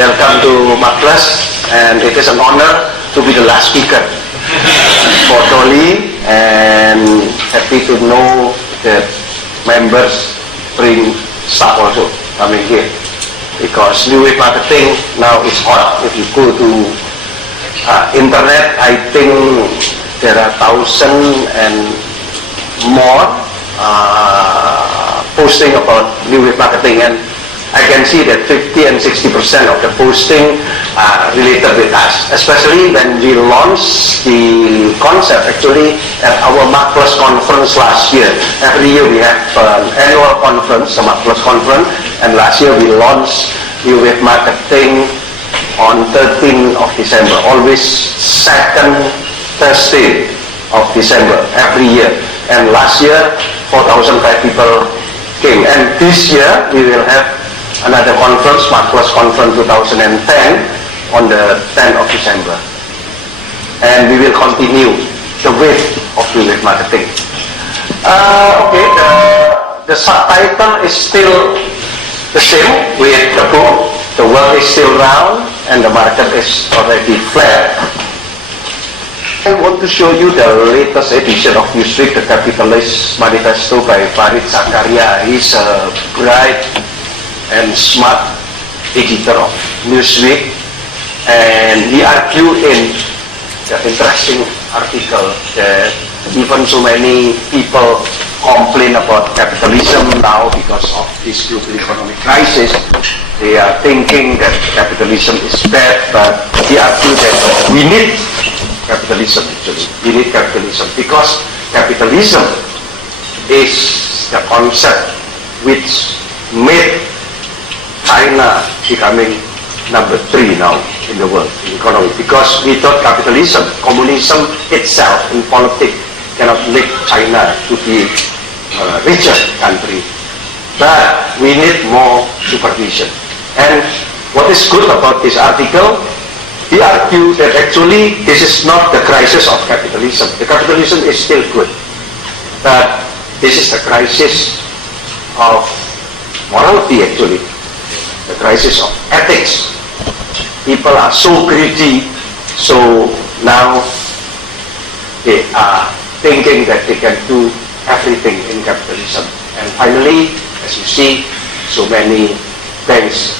welcome to MarkPlus, and it is an honor to be the last speaker for Dolly, and happy to know that members bring staff also coming here, because new wave marketing now is hot. If you go to internet, I think there are 1,000 and more posting about new wave marketing, and I can see that 50 and 60% of the posting are related with us, especially when we launched the concept actually at our MarkPlus conference last year. Every year we have an annual conference, the MarkPlus conference, and last year we launched new wave marketing on 13th of December, always second Thursday of December every year. And last year 4,005 people came, and this year we will have another conference, MarkPlus Conference 2010, on the 10th of December. And we will continue the wave of new wave marketing. Okay, the subtitle is still the same with the book. The world is still round and the market is already flat. I want to show you the latest edition of Newsweek, the Capitalist Manifesto by Farid Zakaria. He's a bright and smart editor of Newsweek, and he argued in the interesting article that even so many people complain about capitalism now because of this global economic crisis. They are thinking that capitalism is bad, but he argued that we need capitalism actually. We need capitalism because capitalism is the concept which made China becoming number 3 now in the world in economy, because without capitalism, communism itself in politics cannot make China to be a richer country. But we need more supervision. And what is good about this article, he argued that actually this is not the crisis of capitalism. The capitalism is still good, but this is the crisis of morality actually. The crisis of ethics. People are so greedy, so now they are thinking that they can do everything in capitalism. And finally, as you see, so many banks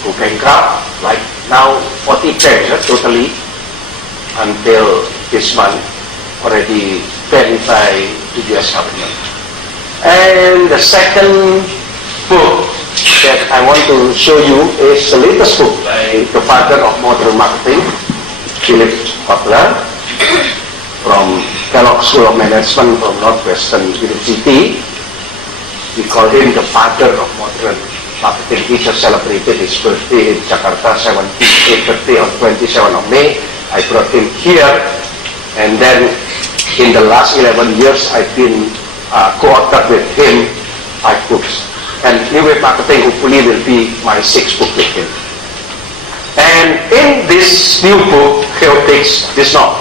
go bankrupt, like now 40 banks totally until this month already banned by the US government. And the second book that I want to show you is the latest book by the father of modern marketing, Philip Kotler, from Kellogg School of Management from Northwestern University. We call him the father of modern marketing. He just celebrated his birthday in Jakarta, 78th birthday on 27th of May. I brought him here, and then in the last 11 years I've been co-authored with him 5 books. And new wave marketing hopefully will be my 6th book with him. And in this new book, Chaotix, is not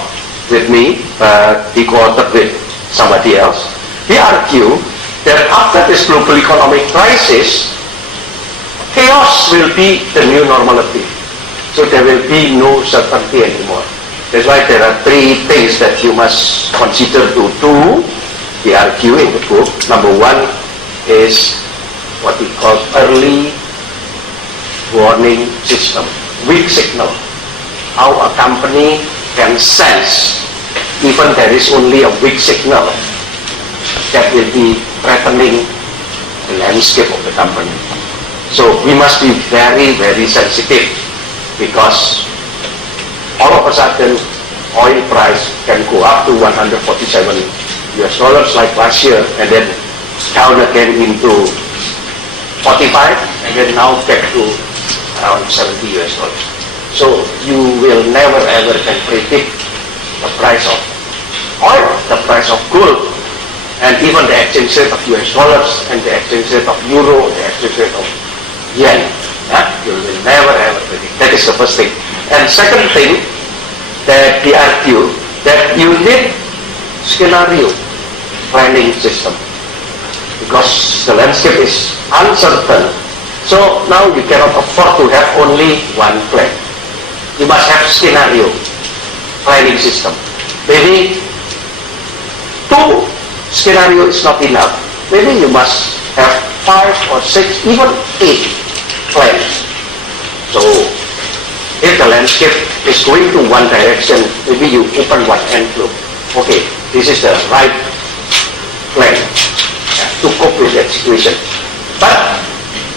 with me, but he co-authored with somebody else. He argued that after this global economic crisis, chaos will be the new normality. So there will be no certainty anymore. That's why there are 3 things that you must consider to do. He argued in the book. Number 1 is what we call early warning system, weak signal. How a company can sense even there is only a weak signal that will be threatening the landscape of the company. So we must be very, very sensitive, because all of a sudden oil price can go up to 147 US dollars like last year, and then down again into 45, and then now back to around 70 US dollars. So you will never ever can predict the price of oil, the price of gold, and even the exchange rate of US dollars, and the exchange rate of euro, the exchange rate of yen. You will never ever predict. That is the first thing. And second thing, that he argued that you need scenario planning system, because the landscape is uncertain So now you cannot afford to have only one plan. You must have scenario planning system. Maybe 2 scenario is not enough. Maybe you must have 5 or 6, even 8 plans. So if the landscape is going to one direction, maybe you open one envelope. Okay, this is the right plan to cope with that situation. But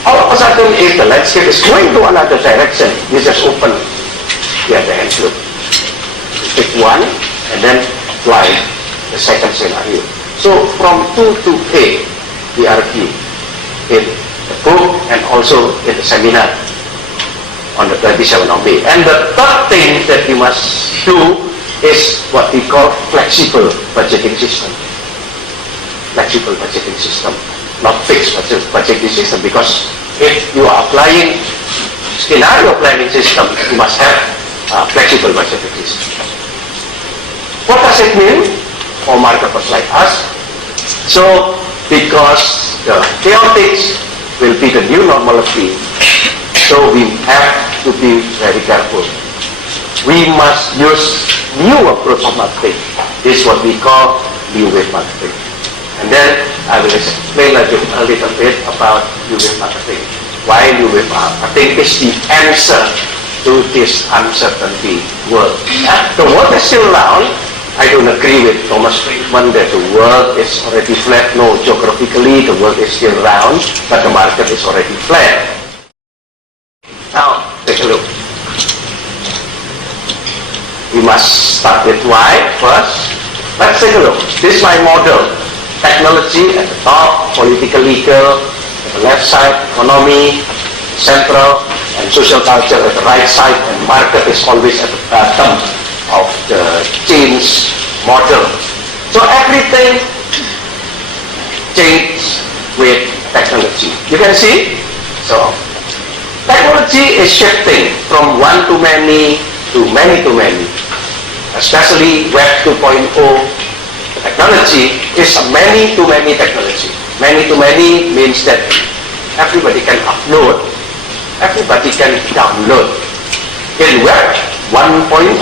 all of a sudden, if the landscape is going to another direction, you just open the other envelope. Pick one and then apply the second scenario. So from 2 to 8, we argue in the book and also in the seminar on the 27th of May. And the third thing that we must do is what we call flexible budgeting system. Flexible budgeting system, not fixed budgeting system, because if you are applying scenario planning system, you must have a flexible budgeting system. What does it mean for marketers like us? So, because the chaotic will be the new normality, so we have to be very careful. We must use new approach of marketing. This is what we call new wave marketing. And then I will explain a little bit about new wave marketing. Why new wave marketing is the answer to this uncertainty world. The world is still round. I don't agree with Thomas Friedman that the world is already flat. No, geographically the world is still round, but the market is already flat. Now, take a look. We must start with why first. Let's take a look. This is my model. Technology at the top, political legal, at the left side, economy, central, and social culture at the right side, and market is always at the bottom of the change model. So everything changes with technology. You can see? So technology is shifting from one to many to many to many. Especially Web 2.0 technology is a many to many technology. Many to many means that everybody can upload, everybody can download. In Web 1.0,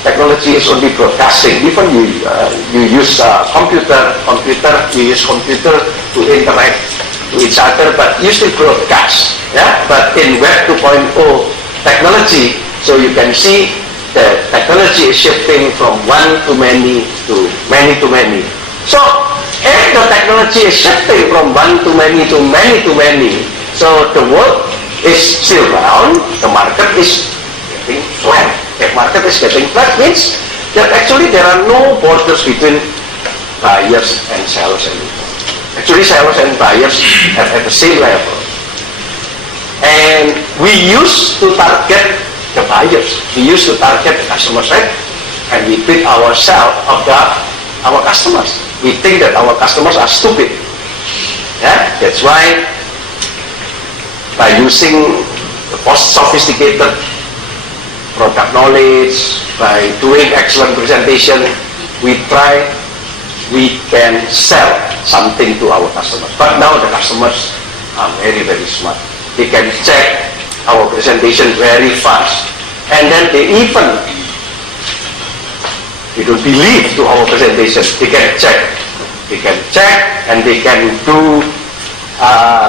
technology is only broadcasting. Even you use computer, you use computer to interact with each other, but you still broadcast. Yeah? But in Web 2.0 technology, so you can see the technology is shifting from one to many to many to many. So if the technology is shifting from one to many to many to many, so the world is still round, the market is getting flat. If market is getting flat means that actually there are no borders between buyers and sellers anymore. Actually sellers and buyers are at the same level. And we used to target the buyers. We used to target the customers, right? And we beat ourselves about our customers. We think that our customers are stupid. Yeah? That's why by using the most sophisticated product knowledge, by doing excellent presentation, we can sell something to our customers. But now the customers are very, very smart. They can check our presentation very fast. And then they don't believe to our presentation. They can check. They can check and they can do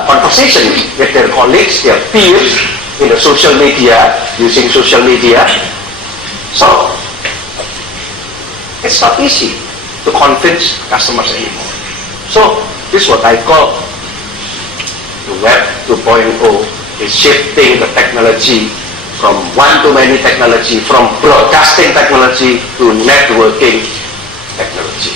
conversation with their colleagues, their peers in the social media, using social media. So, it's not easy to convince customers anymore. So, this is what I call the Web 2.0 is shifting the technology from one to many technology, from broadcasting technology to networking technology.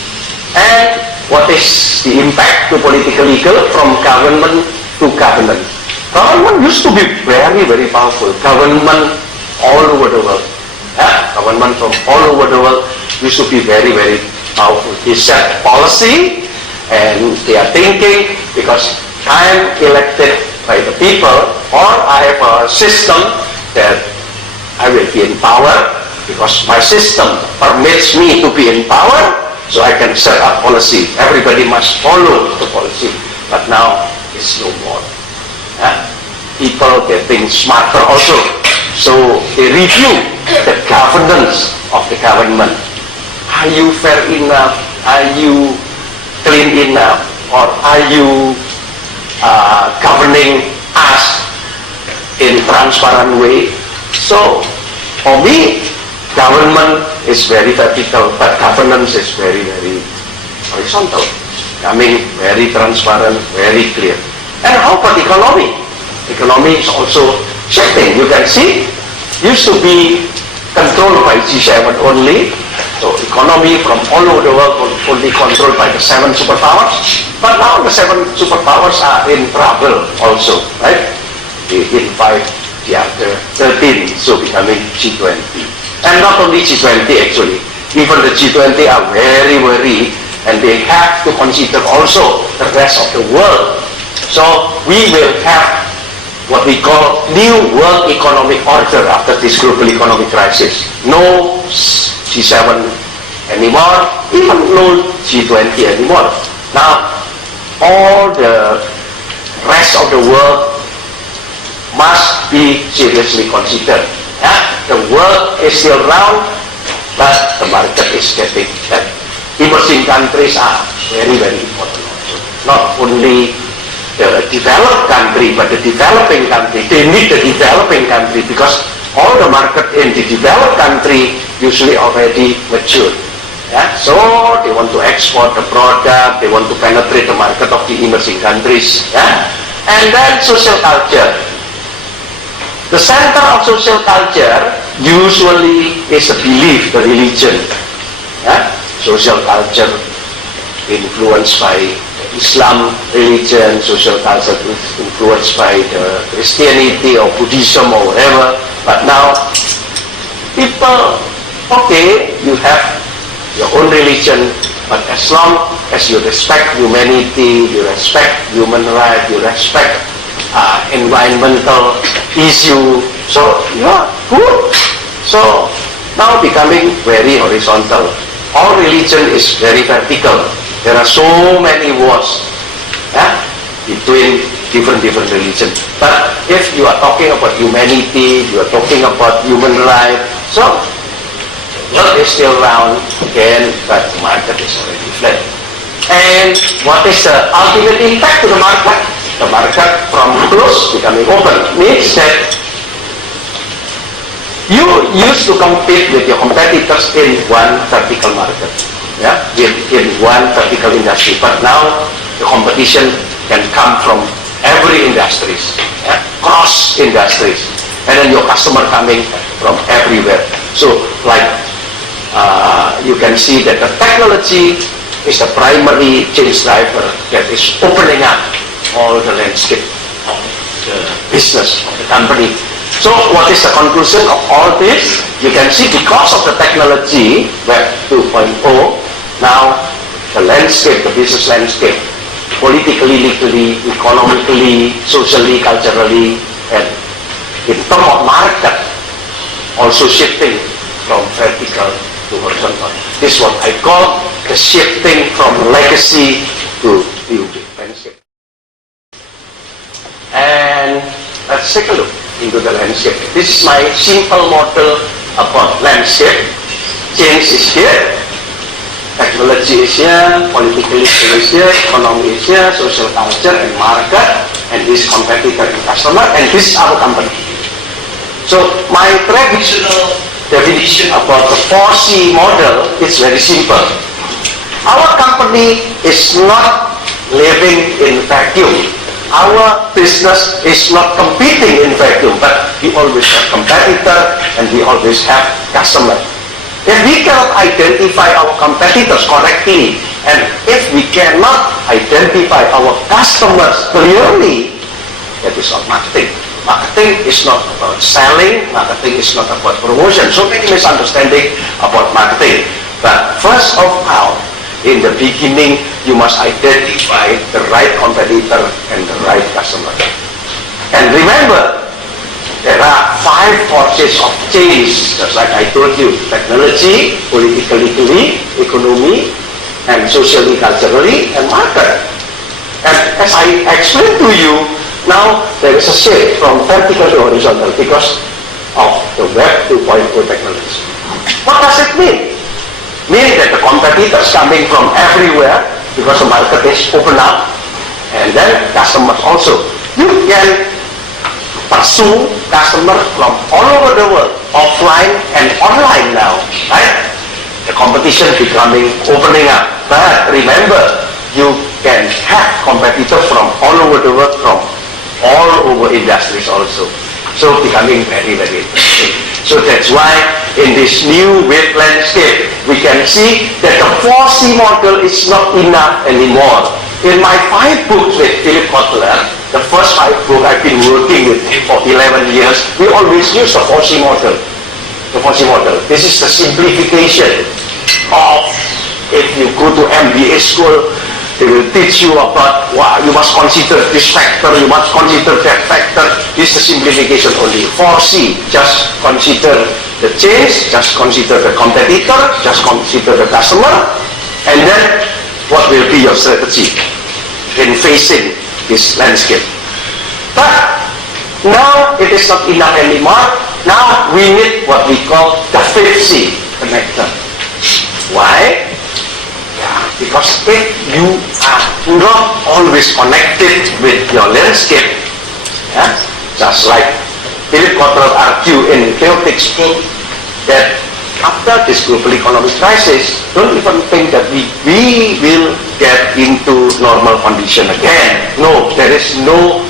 And what is the impact to political legal from government to government? Government used to be very, very powerful. Government all over the world. Yeah? Government from all over the world used to be very, very powerful. They set policy and they are thinking because I'm elected by the people, or I have a system that I will be in power because my system permits me to be in power, so I can set up policy. Everybody must follow the policy. But now it's no more. People getting smarter also. So they review the governance of the government. Are you fair enough? Are you clean enough? Or are you governing us in transparent way? So for me, government is very vertical, but governance is very, very horizontal. Becoming very transparent, very clear. And how about economy? Economy is also shifting. You can see, used to be controlled by G7 only. So economy from all over the world was only controlled by the 7 superpowers. But now the 7 superpowers are in trouble also, right? They invite the other 13, so becoming G20. And not only G20 actually, even the G20 are very worried, and they have to consider also the rest of the world. So we will have what we call new world economic order after this global economic crisis. No G7 anymore, even no G20 anymore. Now, all the rest of the world must be seriously considered. The world is still round, but the market is getting better. Emerging countries are very, very important also. Not only the developed country, but the developing country. They need the developing country because all the market in the developed country usually already mature. So they want to export the product, they want to penetrate the market of the emerging countries. And then social culture. The center of social culture usually is a belief, the religion. Social culture influenced by Islam religion, social culture influenced by the Christianity or Buddhism or whatever. But now, people, okay, you have your own religion, but as long as you respect humanity, you respect human rights, you respect environmental issue, so you are good. So now becoming very horizontal. All religion is very vertical. There are so many wars between different religions. But if you are talking about humanity, you are talking about human rights, so world is still round again, but the market is already flat. And what is the ultimate impact to the market? The market from closed becoming open means that you used to compete with your competitors in one vertical market, in one vertical industry. But now the competition can come from every industries, cross industries, and then your customer coming from everywhere. So like you can see that the technology is the primary change driver that is opening up all the landscape of the business of the company. So what is the conclusion of all this? You can see because of the technology, Web 2.0, now the landscape, the business landscape, politically, legally, economically, socially, culturally, and in terms of market, also shifting from vertical to horizontal. This is what I call the shifting from legacy to new landscape. And let's take a look into the landscape. This is my simple model about landscape. Change is here, technology is here, political is here, economy is here, social culture and market, and this competitor and customer, and this is our company. So my traditional definition about the 4C model is very simple. Our company is not living in vacuum. Our business is not competing in vacuum, but we always have competitor and we always have customer. If we cannot identify our competitors correctly, and if we cannot identify our customers clearly, that is not marketing. Marketing is not about selling, marketing is not about promotion. So many misunderstanding about marketing. But first of all, in the beginning, you must identify the right competitor and the right customer. And remember, there are 5 forces of change, just like I told you: technology, politically, economy, and socially, culturally, and market. And as I explained to you, Now there is a shift from vertical to horizontal because of the Web 2.0 technology. What does it mean? Meaning that the competitors coming from everywhere because the market is open up, and then customers also. You can pursue customers from all over the world, offline and online now, right? The competition opening up. But remember, you can have competitors from all over the world, from all over industries also. So becoming very, very interesting. So that's why in this new web landscape, we can see that the 4C model is not enough anymore. In my 5 books with Philip Kotler, the first 5 books I've been working with him for 11 years, we always use the 4C model. The 4C model. This is the simplification of, if you go to MBA school, they will teach you about, wow, you must consider this factor, you must consider that factor. This is the simplification only. 4C, just consider the change, just consider the competitor, just consider the customer, and then what will be your strategy in facing this landscape. But now it is not enough anymore. Now we need what we call the 5C connector. Why? Because if you are not always connected with your landscape, just like Philip Kotler argued in Chaotic Book, that after this global economic crisis, don't even think that we will get into normal condition again. No, there is no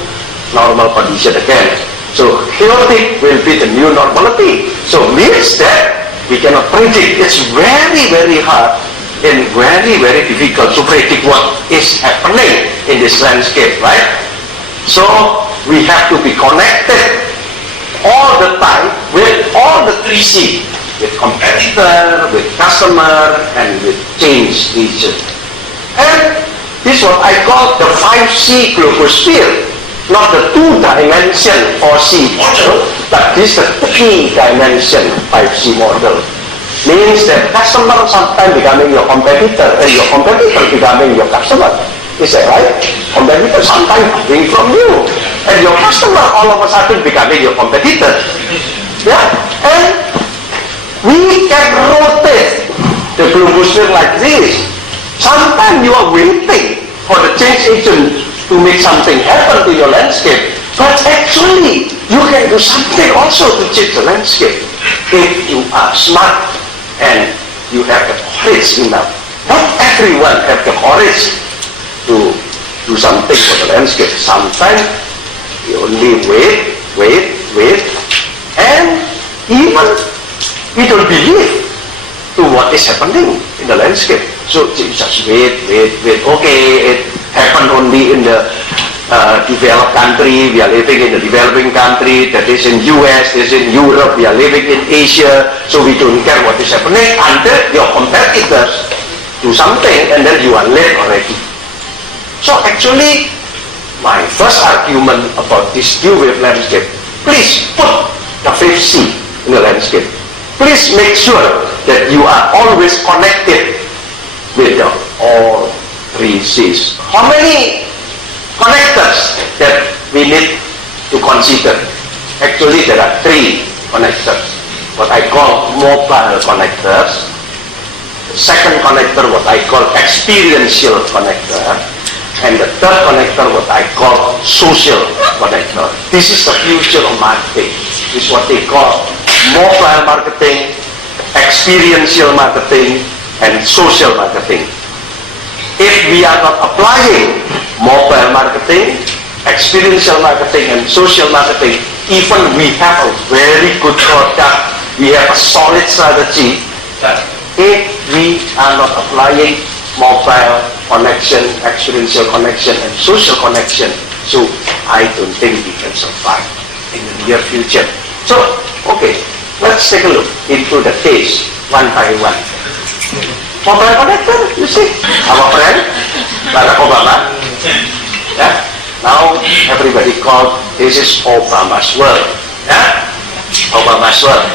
normal condition again. So chaotic will be the new normality. So means that we cannot predict. It's very, very hard and very, very difficult to predict what is happening in this landscape, right? So we have to be connected all the time with all the 3C, with competitor, with customer, and with change region. And this is what I call the 5C globosphere, not the 2-dimension 4C model, but this is the 3-dimension 5C model. Means that customer sometimes becoming your competitor and your competitor becoming your customer. Is that right? Competitor sometimes buying from you and your customer all of a sudden becoming your competitor. Yeah? And we can rotate the globosphere like this. Sometimes you are waiting for the change agent to make something happen to your landscape. But actually, you can do something also to change the landscape if you are smart and you have the courage enough. Not everyone have the courage to do something for the landscape. Sometimes you only wait, and even we don't believe to what is happening in the landscape. So you just wait. Okay, it happened only in the developed country, we are living in a developing country, that is in US, is in Europe, we are living in Asia, so we don't care what is happening until your competitors do something and then you are late already. So actually, my first argument about this new wave landscape, please put the 5C in the landscape. Please make sure that you are always connected with the all 3Cs. How many connectors that we need to consider? Actually, there are 3 connectors. What I call mobile connectors. The second connector, what I call experiential connector. And the third connector, what I call social connector. This is the future of marketing. This is what they call mobile marketing, experiential marketing, and social marketing. If we are not applying mobile marketing, experiential marketing, and social marketing, even we have a very good product, we have a solid strategy, if we are not applying mobile connection, experiential connection, and social connection, so I don't think we can survive in the near future. So, okay, let's take a look into the case one by one. Mobile connector, you see, our friend Barack Obama. Yeah? Now everybody called this is Obama's world. Yeah? Obama's world.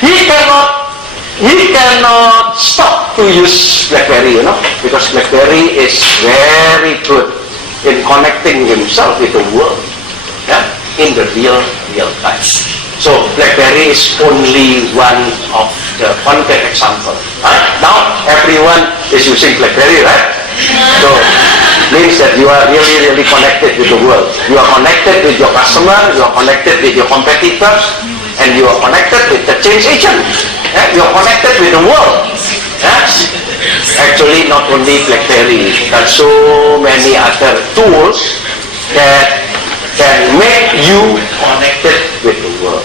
He cannot stop to use BlackBerry, because BlackBerry is very good in connecting himself with the world, in the real time. So BlackBerry is only one of the content example. Now everyone is using BlackBerry, right? So means that you are really connected with the world. You are connected with your customer, you are connected with your competitors, and you are connected with the change agent. You are connected with the world. Actually, not only BlackBerry, but so many other tools that can make you connected with the world.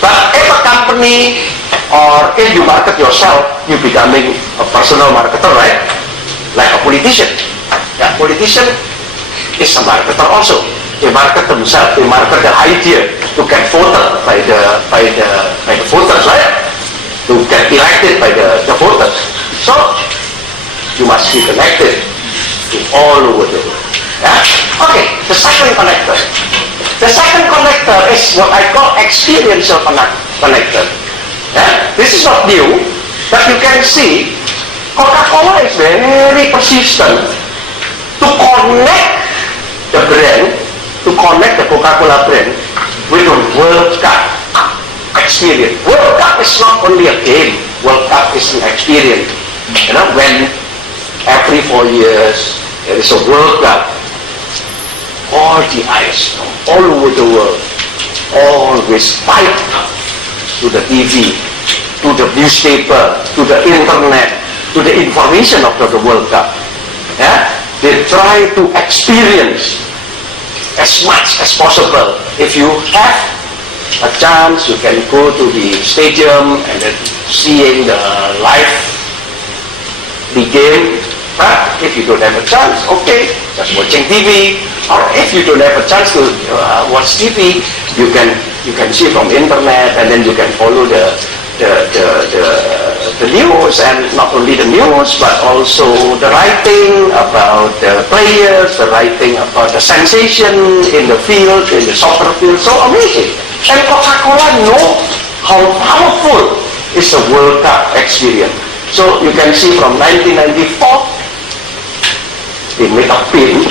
But if a company or if you market yourself, you're becoming a personal marketer, right? Like a politician. Politician is a marketer also. They market themselves, they market the idea to get voted by the voters, right? To get elected by the voters. So you must be connected to all over the world. Okay, the second connector. The second connector is what I call experiential connector. This is not new, but you can see Coca-Cola is very persistent to connect the brand, to connect the Coca-Cola brand with the World Cup experience. World Cup is not only a game, World Cup is an experience. When every 4 years there is a World Cup, all the eyes from all over the world always pipe to the TV, to the newspaper, to the internet, to the information of the World Cup. They try to experience as much as possible. If you have a chance, you can go to the stadium and then seeing the game. But if you don't have a chance, okay, just watching TV. Or if you don't have a chance to watch TV, you can see from internet, and then you can follow the news, and not only the news, but also the writing about the players, the writing about the sensation in the field, in the soccer field. So amazing. And Coca-Cola know how powerful is the World Cup experience. So you can see from 1994, they made a pin,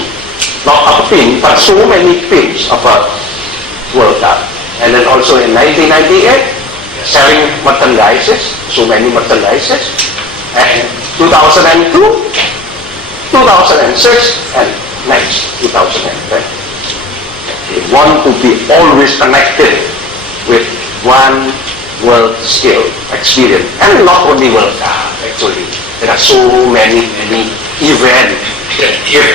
not a pin, but so many pins about World Cup. And then also in 1998, selling merchandises, so many merchandises. And 2002, 2006, and next 2010. They want to be always connected with one world scale experience. And not only World Cup, actually. There are so many events that give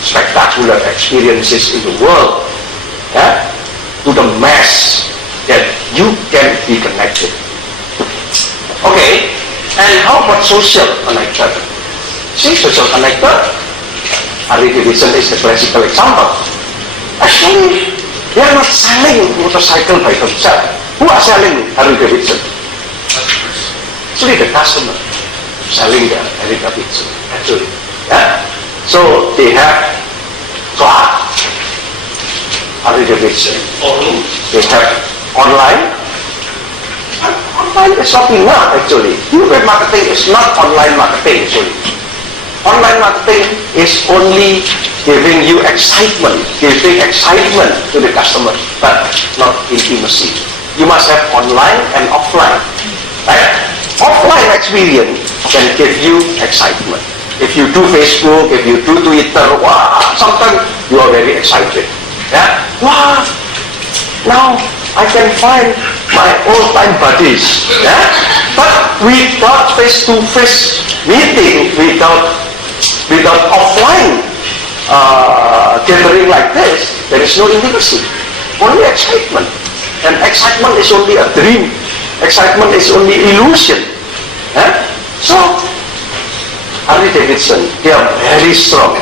spectacular experiences in the world, to the mass, that you can be connected. Okay, and how about social connector? See, social connector, Harley Davidson is the classical example. Actually, they are not selling motorcycle by themselves. Who are selling Harley Davidson? Actually, the customer selling the Harley Davidson. Actually, so they have club, Harley Davidson, they have online. Online is not enough actually. New-wave marketing is not online marketing actually. Online marketing is only giving you excitement, giving excitement to the customer, but not intimacy. You must have online and offline. Right? Offline experience can give you excitement. If you do Facebook, if you do Twitter, wow, sometimes you are very excited. Wow, now I can find my old-time buddies. But without face-to-face meeting, without offline gathering like this, there is no intimacy. Only excitement. And excitement is only a dream. Excitement is only illusion. So, Harley Davidson, they are very strong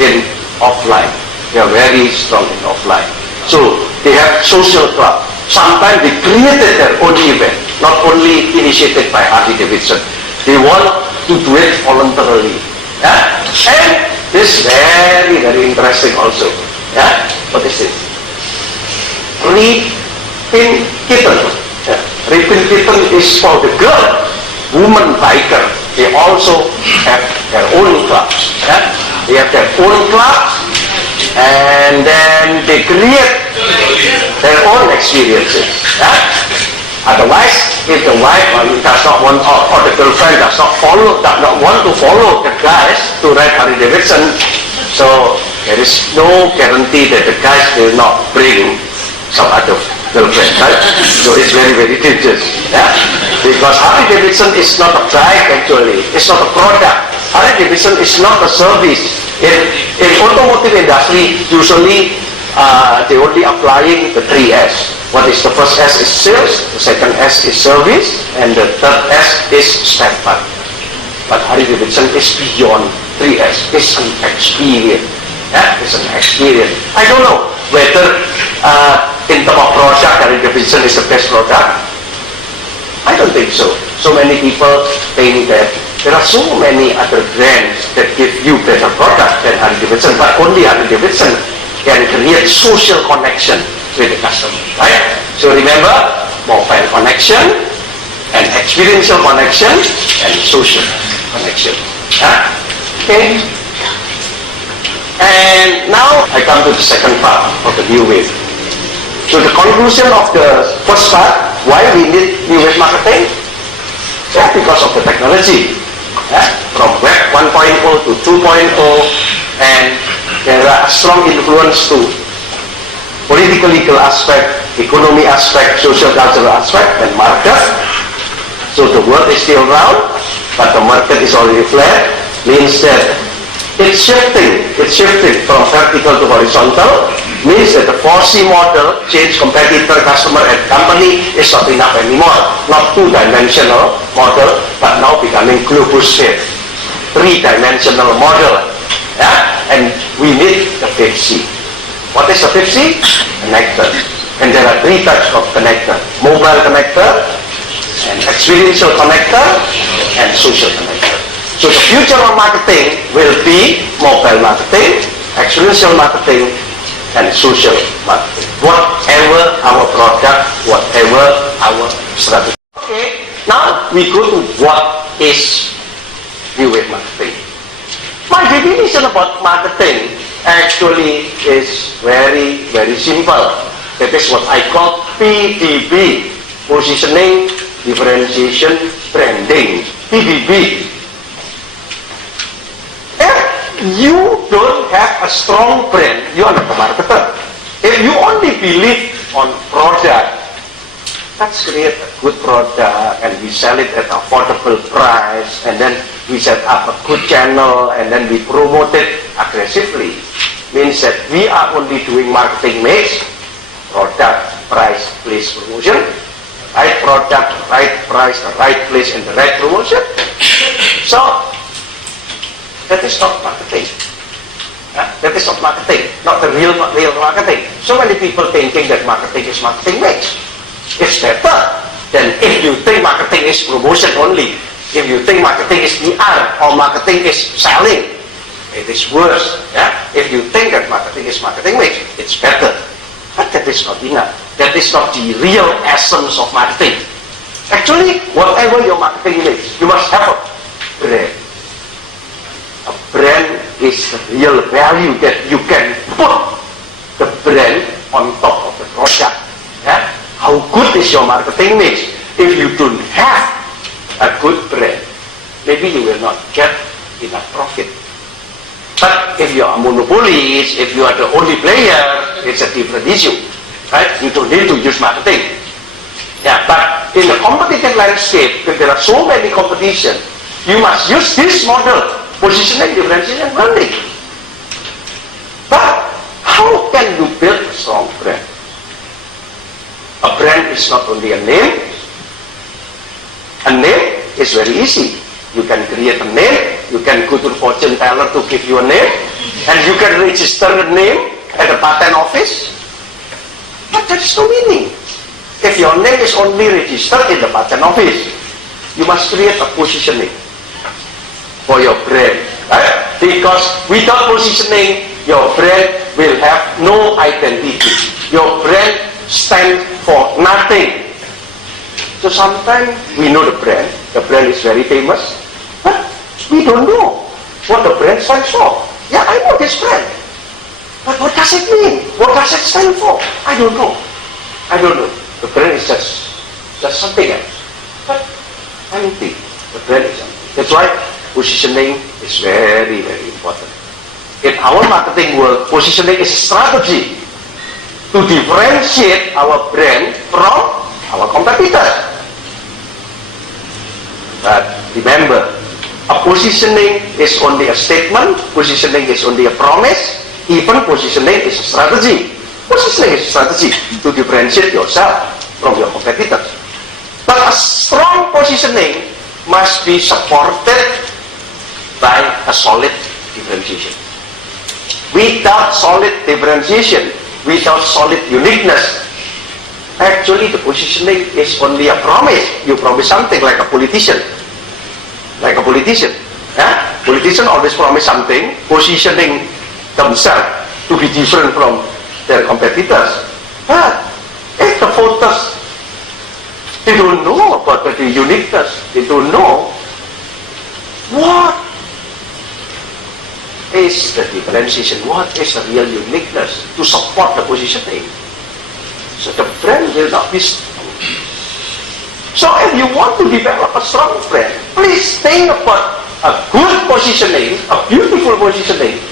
in offline. They are very strong in offline. So, they have social club. Sometimes they created their own event, not only initiated by Harley Davidson. They want to do it voluntarily. And this is very, very interesting also. What is this? Reuploaded kitten. Reuploaded kitten is for the girl, woman biker. They also have their own clubs. They have their own club, and then they create their own experiences. Otherwise, if the wife does not want, or the girlfriend does not want to follow the guys to ride Harley Davidson, so there is no guarantee that the guys will not bring some other girlfriend, right? So it's very, very dangerous. Because Harley Davidson is not a bike actually, it's not a product. Harley Davidson is not a service. In automotive industry, usually they only applying the 3S. What is the first S is sales, the second S is service, and the third S is spare part. But Harley Davidson is beyond 3S. It's an experience. It's an experience. I don't know whether in terms of product, Harley Davidson is the best product. I don't think so. So many people think that there are so many other brands that give you better product than Harley Davidson, but only Harley Davidson can create social connection with the customer, right? So remember, mobile connection, and experiential connection, and social connection. Okay? And now I come to the second part of the new wave. So the conclusion of the first part, why we need new wave marketing? Because of the technology. From Web 1.0 to 2.0, and there are strong influence to political legal aspect, economy aspect, social cultural aspect, and market. So the world is still round, but the market is already flat, means that it's shifting from vertical to horizontal, means that the 4C model, change, competitor, customer, and company, is not enough anymore. Not two-dimensional model, but now becoming global shape, three-dimensional model. And we need the 5C. What is the 5C? Connector. And there are three types of connector: mobile connector, and experiential connector, and social connector. So the future of marketing will be mobile marketing, experiential marketing, and social marketing. Whatever our product, whatever our strategy. Okay, now we go to what is new wave marketing. My definition about marketing actually is very, very simple. That is what I call PDB, positioning, differentiation, branding. PDB. If you don't have a strong brand, you are not a marketer. If you only believe on product, let's create a good product and we sell it at affordable price, and then we set up a good channel and then we promote it aggressively. Means that we are only doing marketing mix, product, price, place, promotion, right product, right price, the right place, and the right promotion. So that is not marketing. That is not marketing, not the real marketing. So many people thinking that marketing is marketing mix. It's better than if you think marketing is promotion only. If you think marketing is PR or marketing is selling, it is worse. If you think that marketing is marketing mix, it's better. But that is not enough. That is not the real essence of marketing. Actually, whatever your marketing is, you must have a brand. A brand is the real value that you can put the brand on top of the product. How good is your marketing mix? If you don't have a good brand, maybe you will not get enough profit. But if you are a monopolist, if you are the only player, it's a different issue, right? You don't need to use marketing. But in the competitive landscape, if there are so many competition, you must use this model, positioning, differentiation, and branding. But how can you build a strong brand? A brand is not only a name. A name is very easy. You can create a name, you can go to the fortune teller to give you a name, and you can register a name at the patent office. But there is no meaning. If your name is only registered in the patent office, you must create a positioning for your brand. Right? Because without positioning, your brand will have no identity. Your brand stands for nothing. So sometimes we know the brand is very famous, but we don't know what the brand stands for. Yeah, I know this brand. But what does it mean? What does it stand for? I don't know. I don't know. The brand is just something else. But I don't think the brand is something. That's why positioning is very, very important. In our marketing world, positioning is a strategy to differentiate our brand from our competitors. But remember, a positioning is only a statement, positioning is only a promise, even positioning is a strategy. Positioning is a strategy to differentiate yourself from your competitors. But a strong positioning must be supported by a solid differentiation. Without solid differentiation, without solid uniqueness, actually the positioning is only a promise. You promise something like a politician. Like a politician. Politicians always promise something, positioning themselves to be different from their competitors. But if the voters, they don't know about the uniqueness, they don't know what is the differentiation, what is the real uniqueness to support the positioning. So the brand will not be strong. So if you want to develop a strong brand, please think about a good positioning, a beautiful positioning.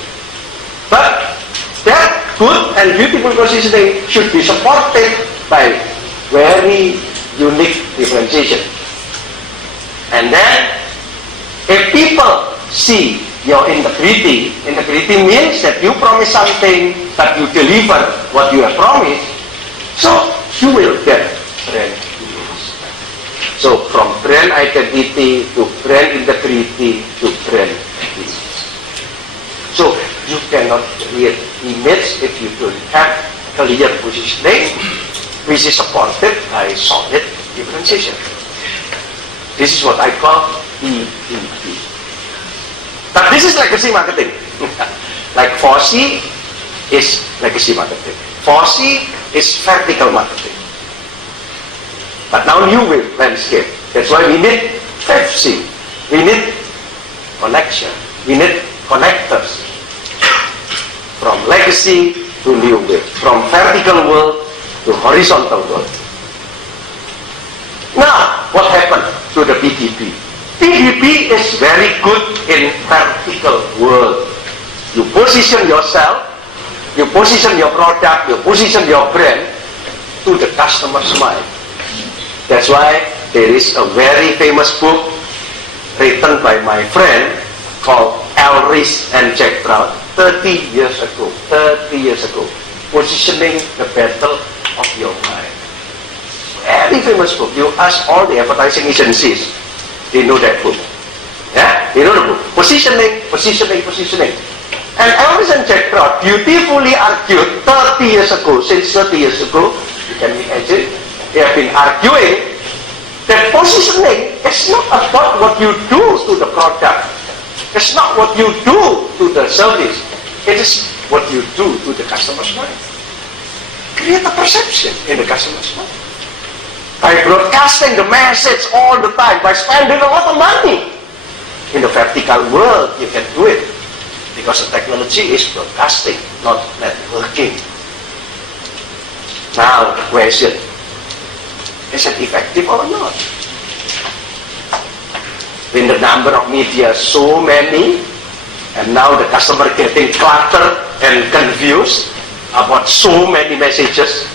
But that good and beautiful positioning should be supported by very unique differentiation. And then if people see your integrity means that you promise something, that you deliver what you have promised, so you will get brand image. So from brand identity to brand integrity to brand image. So you cannot create image if you don't have clear positioning, which is supported by solid differentiation. This is what I call EDP. But this is legacy marketing. Like 4C is legacy marketing. 4C is vertical marketing. But now new landscape. That's why we need 5C. We need connection. We need connectors. From legacy to new wave. From vertical world to horizontal world. Now, what happened to the PDP? PDP is very good in vertical world. You position yourself, you position your product, you position your brand to the customer's mind. That's why there is a very famous book written by my friend called Elris and Jack Trout 30 years ago. Positioning the battle of your mind. Very famous book. You ask all the advertising agencies, they know that book. Yeah? They know the book. Positioning. And Elvis and Jack Trout beautifully argued 30 years ago, since 30 years ago, you can imagine, they have been arguing that positioning is not about what you do to the product. It's not what you do to the service. It is what you do to the customer's mind. Create a perception in the customer's mind. By broadcasting the message all the time, by spending a lot of money. In the vertical world, you can do it. Because the technology is broadcasting, not networking. Now, the question, is it effective or not? When the number of media is so many, and now the customer getting cluttered and confused about so many messages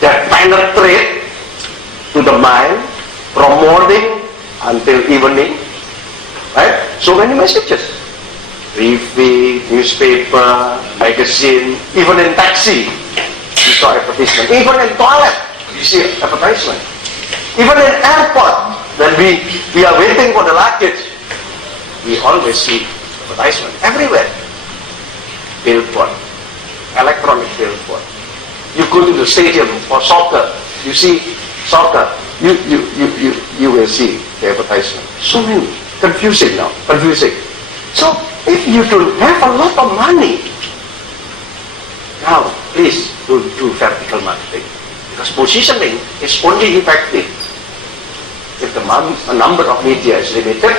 that penetrate to the mind from morning until evening, right? So many messages. TV, newspaper, magazine, even in taxi, you saw advertisement. Even in toilet, you see advertisement. Even in airport, when we are waiting for the luggage, we always see advertisement everywhere. Billboard, electronic billboard. You go to the stadium for soccer, you see soccer, you will see the advertisement. So many, confusing now, confusing. So if you don't have a lot of money, now please don't do vertical marketing. Because positioning is only effective if the number of media is limited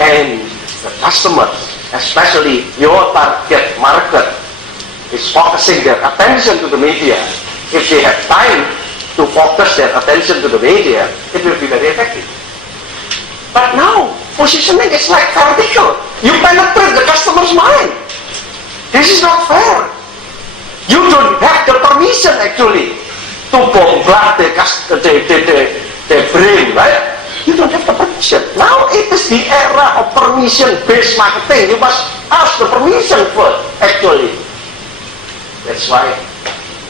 and the customers especially your target market, is focusing their attention to the media, if they have time to focus their attention to the media, it will be very effective. But now, positioning is like vertical. You penetrate the customer's mind. This is not fair. You don't have the permission actually to bombard the brain, right? You don't have the permission. Now it is the era of permission-based marketing. You must ask the permission first, actually. That's why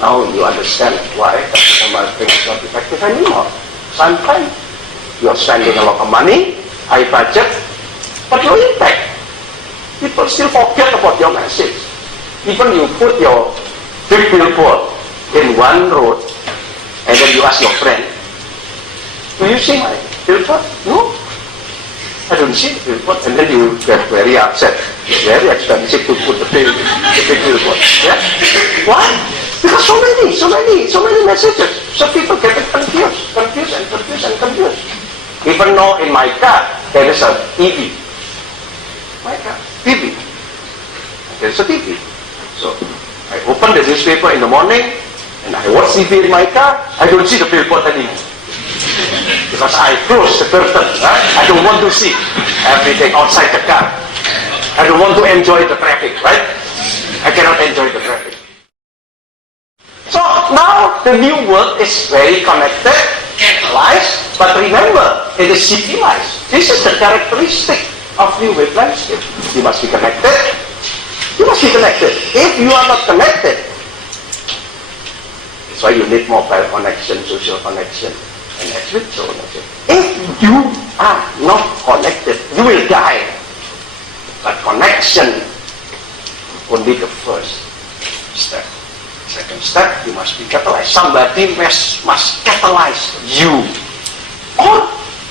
now you understand why marketing is not effective anymore. Sometimes you are spending a lot of money, high budget, but no impact. People still forget about your message. Even you put your big billboard in one road, and then you ask your friend, do you see my billboard? No, I don't see the billboard. And then you get very upset. It's very expensive to put the big billboard. Yeah? Why? Because so many messages. So people get confused. Even though in my car there is a TV. My car, TV. There's a TV. So I open the newspaper in the morning and I watch TV in my car. I don't see the billboard anymore. Because I close the curtain. Right? I don't want to see everything outside the car. I don't want to enjoy the traffic, right? I cannot enjoy the traffic. So now the new world is very connected, catalyzed, but remember, it is civilized. This is the characteristic of new wave landscape. You must be connected. You must be connected. If you are not connected, that's why you need mobile connection, social connection, and spiritual connection. If you are not connected, you will die. But connection, only the first step. Second step, you must be catalyzed. Somebody must catalyze you. Or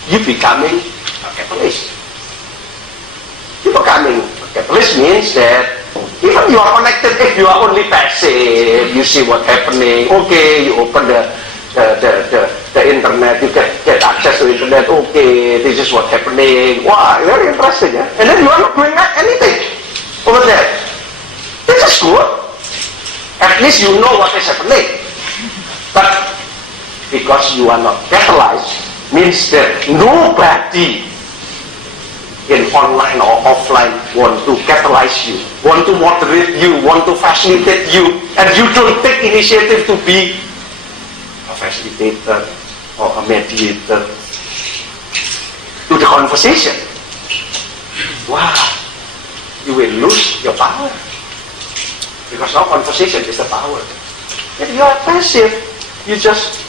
you becoming a catalyst. You becoming a catalyst means that even you are connected, if you are only passive, you see what's happening, okay, you open the internet, you get access to internet, okay, this is what's happening, wow, very interesting, yeah? And then you are not doing anything over there. This is good. At least you know what is happening. But because you are not catalyzed, means that nobody in online or offline want to catalyze you, want to moderate you, want to facilitate you, and you don't take initiative to be a facilitator or a mediator to the conversation. Wow, you will lose your power. Because now conversation is the power. If you are passive, you just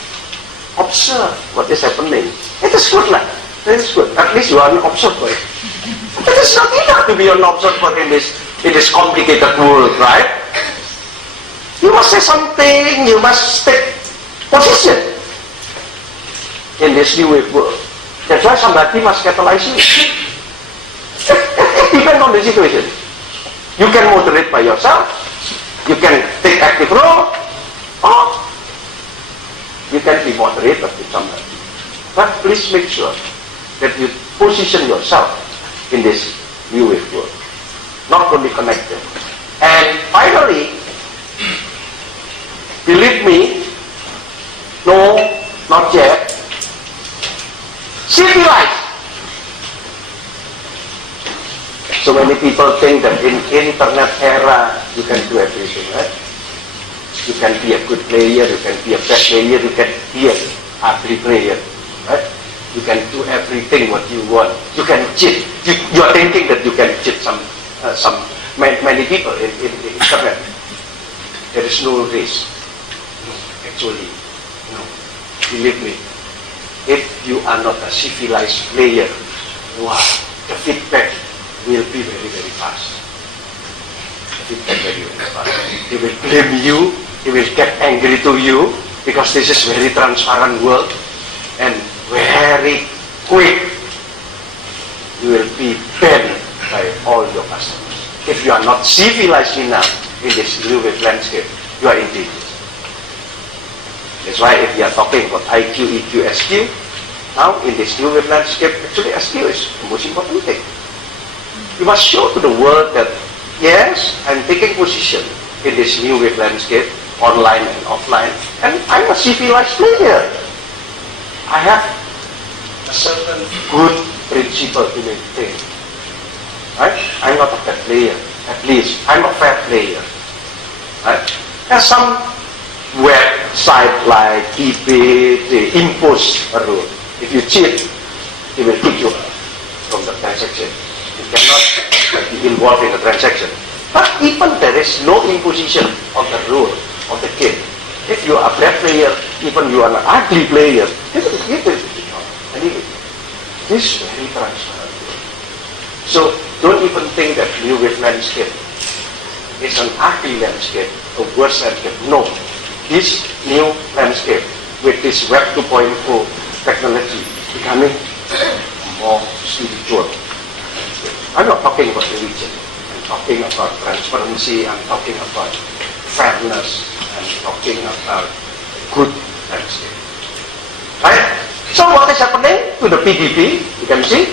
observe what is happening. It is good, like. It is good. At least you are an observer. It is not enough to be an observer in this complicated world, right? You must say something. You must take position in this new wave world. That's why somebody must catalyze you. It depends on the situation. You can moderate by yourself. You can take active role, or you can be moderator with somebody. But please make sure that you position yourself in this new wave world, not only connected. And finally, believe me, no, not yet, civilized. So many people think that in internet era, you can do everything, right? You can be a good player, you can be a bad player, you can be an ugly player, right? You can do everything what you want. You can cheat. You are thinking that you can cheat many people in the internet. There is no risk. No, actually, no. Believe me, if you are not a civilized player, wow, the feedback will be very, very fast. Very fast. He will blame you, he will get angry to you, because this is very transparent world, and very quick you will be banned by all your customers. If you are not civilized enough in this new wave landscape, you are in danger. That's why if we are talking about IQ, EQ, SQ, now in this new wave landscape, actually SQ is the most important thing. You must show to the world that, yes, I'm taking position in this new wave landscape, online and offline, and I'm a civilized player. I have a certain good principle to maintain. Right? I'm not a bad player. At least I'm a fair player. Right? There's some website like eBay, they impose a rule. If you cheat, they will kick you from the transaction. You cannot be involved in the transaction. But even there is no imposition of the rule of the game. If you are a bad player, even you are an ugly player, it will anyway. This is very transparent. So don't even think that new wave landscape is an ugly landscape, a worse landscape. No. This new landscape with this Web 2.0 technology becoming more spiritual. I'm not talking about religion. I'm talking about transparency. I'm talking about fairness. I'm talking about good landscape. Right? So what is happening to the PDP? You can see.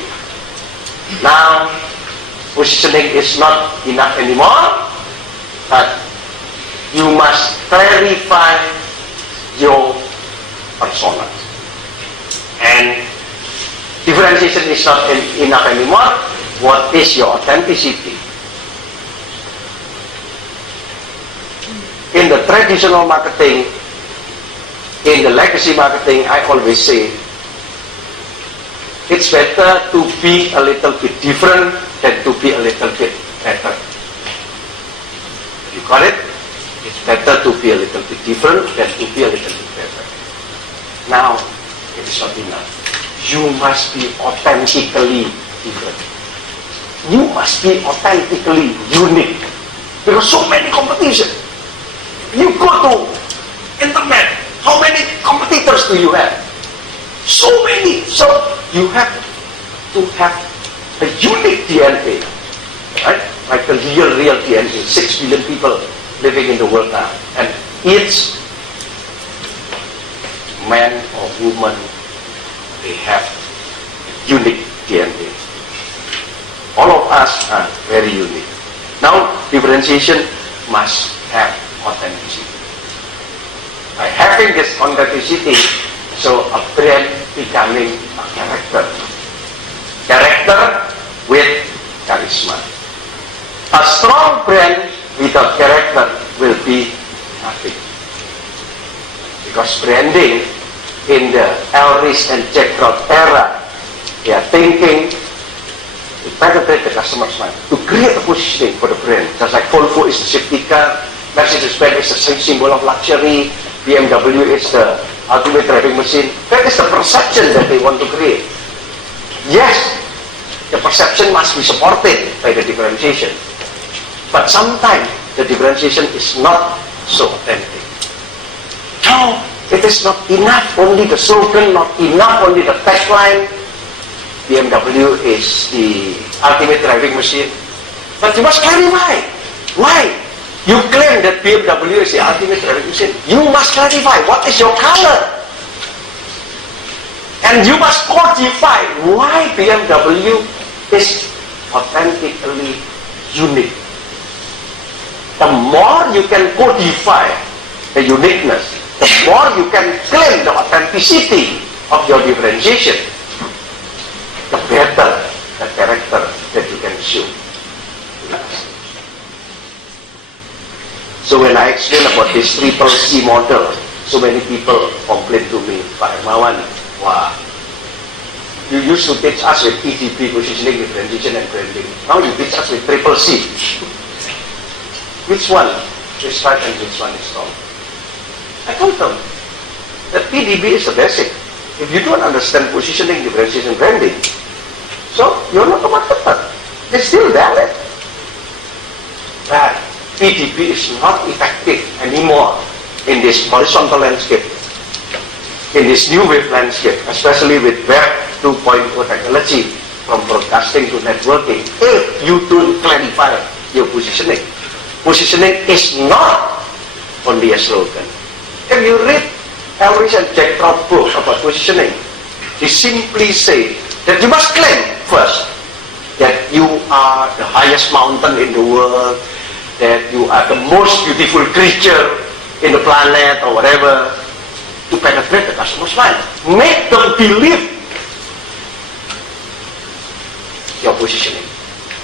Now, positioning is not enough anymore, but you must clarify your persona. And differentiation is not enough anymore. What is your authenticity? In the traditional marketing, in the legacy marketing, I always say, it's better to be a little bit different than to be a little bit better. You got it? It's better to be a little bit different than to be a little bit better. Now, it is not enough. You must be authentically different. You must be authentically unique. There are so many competition. You go to internet, how many competitors do you have? So many. So you have to have a unique DNA, right? Like a real DNA. 6 billion people living in the world now, and each man or woman, they have unique DNA. All of us are very unique. Now, differentiation must have authenticity. By having this authenticity, so a brand becoming a character. Character with charisma. A strong brand without character will be nothing. Because branding in the Elris and Jack Roth era, they are thinking to penetrate the customer's mind, to create a positioning for the brand. Just like Volvo is the safety car, Mercedes-Benz is the symbol of luxury, BMW is the ultimate driving machine. That is the perception that they want to create. Yes, the perception must be supported by the differentiation. But sometimes the differentiation is not so authentic. No, it is not enough only the slogan, not enough only the tagline. BMW is the ultimate driving machine. But you must clarify. Why? You claim that BMW is the ultimate driving machine. You must clarify what is your color. And you must codify why BMW is authentically unique. The more you can codify the uniqueness, the more you can claim the authenticity of your differentiation, the better the character that you can show. So when I explain about this triple C model, so many people complain to me, Pak Hermawan, wow, you used to teach us with EDP, positioning, differentiation, and branding. Now you teach us with triple C. Which one is right and which one is wrong? I told them that PDB is the basic. If you don't understand positioning, differentiation, branding, so you're not a marketer. It's still valid. But PDB is not effective anymore in this horizontal landscape, in this new wave landscape, especially with Web 2.0 technology, from broadcasting to networking, if you don't clarify your positioning. Positioning is not only a slogan. If you read Elris and Jack Roth book about positioning, they simply say that you must claim first that you are are the highest mountain in the world, that you are the most beautiful creature in the planet or whatever, to penetrate the customer's mind. Make them believe your positioning,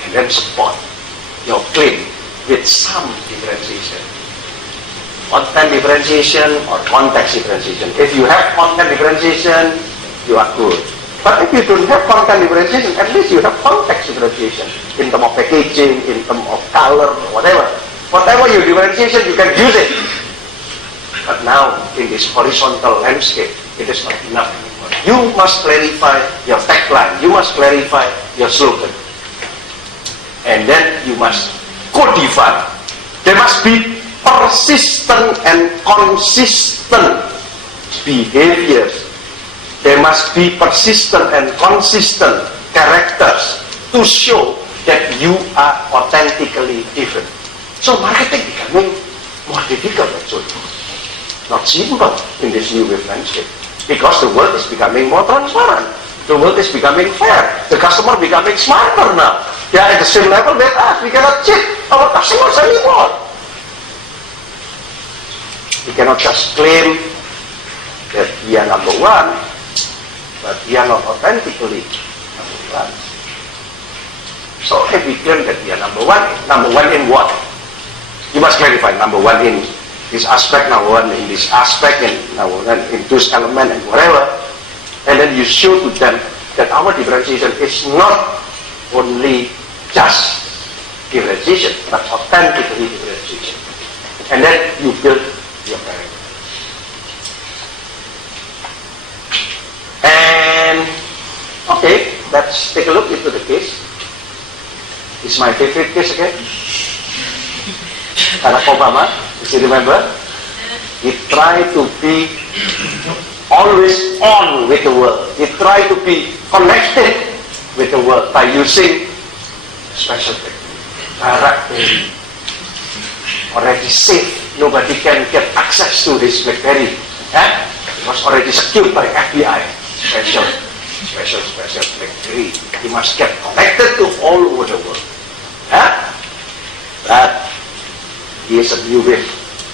and then support your claim with some differentiation. Content differentiation or context differentiation. If you have content differentiation, you are good. But if you don't have content differentiation, at least you have context differentiation in terms of packaging, in terms of color, whatever. Whatever your differentiation, you can use it. But now, in this horizontal landscape, it is not enough anymore. You must clarify your tagline. You must clarify your slogan. And then you must codify. There must be persistent and consistent behaviors. There must be persistent and consistent characters to show that you are authentically different. So marketing becoming more difficult actually. Not simple in this new wave landscape. Because the world is becoming more transparent. The world is becoming fair. The customer becoming smarter now. They are at the same level with us. We cannot cheat our customers anymore. We cannot just claim that we are number one, but we are not authentically number one. So if we claim that we are number one in what? You must clarify, number one in this aspect, number one in this aspect, and number one in this element and whatever. And then you show to them that our differentiation is not only just differentiation, but authentically differentiation. And then you build your character. And okay, let's take a look into the case. This is my favorite case again. Barack Obama, if you remember, he tried to be always on with the world. He tried to be connected with the world by using special technique. Barack already safe. Nobody can get access to his BlackBerry. It was already secured by FBI. Special BlackBerry. He must get connected to all over the world. But he is a new wave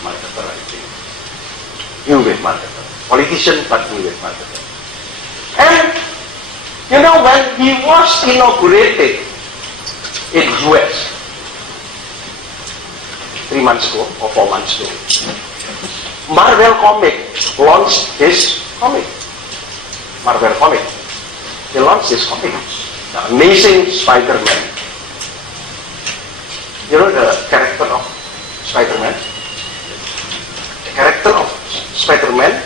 marketer, I think. New wave marketer. Politician, but new wave marketer. And, you know, when he was inaugurated in US, 3 months ago or 4 months ago, Marvel Comic launched his comic. Marvel Comic. They launched his comic. The Amazing Spider-Man. You know the character of Spider-Man? The character of Spider-Man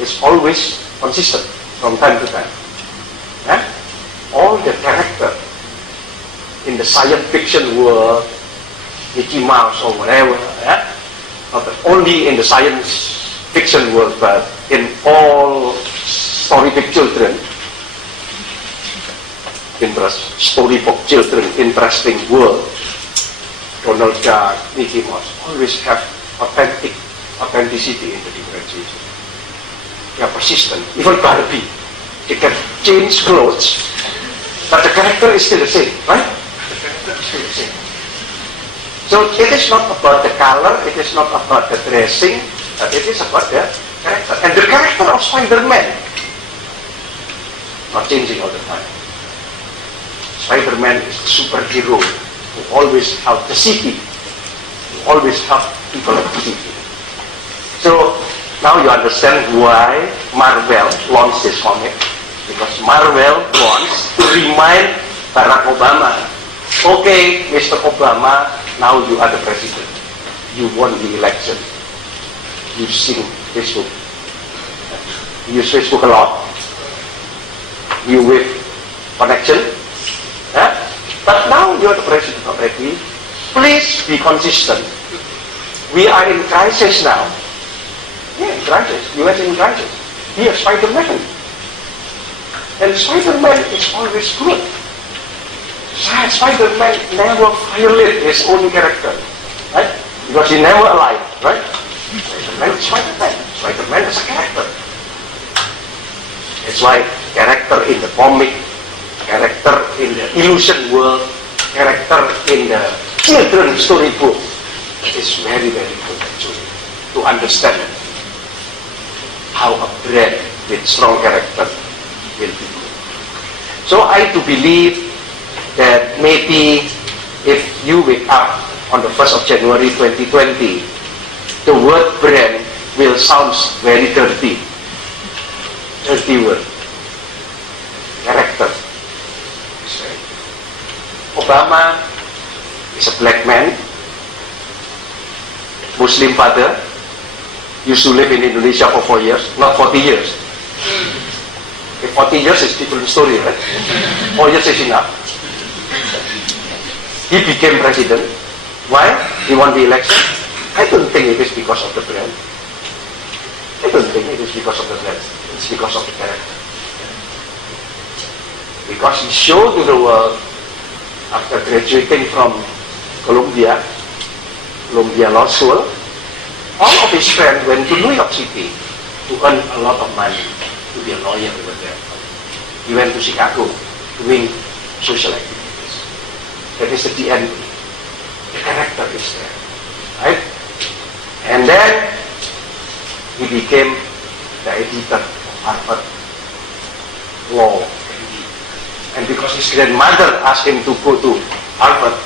is always consistent from time to time. All the character in the science fiction world, Mickey Mouse or whatever, not only in the science fiction world, but in all storybook children, storybook children, interesting world, Donald Duck, Mickey Mouse, always have authenticity in the differentiation. They are persistent. Even Barbie, they can change clothes, but the character is still the same, right? The character is still the same. So it is not about the color, it is not about the dressing, but it is about the character. And the character of Spider-Man, not changing all the time. Spider-Man is the superhero who always help the city, who always help people of the city. So now you understand why Marvel launched this comic. Because Marvel wants to remind Barack Obama, okay, Mr. Obama, now you are the president. You won the election. You sing Facebook. You use Facebook a lot. You with connection. But now you are the president already. Please be consistent. We are in crisis now. Yeah, crisis. US in crisis. Here, Spider-Man. And Spider-Man is always good. Spider-Man never violated his own character, right? Because he never lied, right? Spider-Man is Spider-Man. Spider-Man is a character. That's why character in the comic, character in the illusion world, character in the children's storybook is very, very good actually to understand how a brand with strong character will be good. So I do believe that maybe if you wake up on the 1st of January 2020, the word brand will sound very dirty. Dirty word. Character. Obama is a black man, Muslim father, used to live in Indonesia for 4 years, not 40 years. Okay, 40 years is different story, right? 4 years is enough. He became president. Why? He won the election. I don't think it is because of the brand. I don't think it is because of the brand. It's because of the character. Because he showed to the world, after graduating from Columbia Law School, all of his friends went to New York City to earn a lot of money to be a lawyer over there. He went to Chicago doing social activities. That is the end. The character is there, right? And then he became the editor of Harvard Law. And because his grandmother asked him to go to Harvard,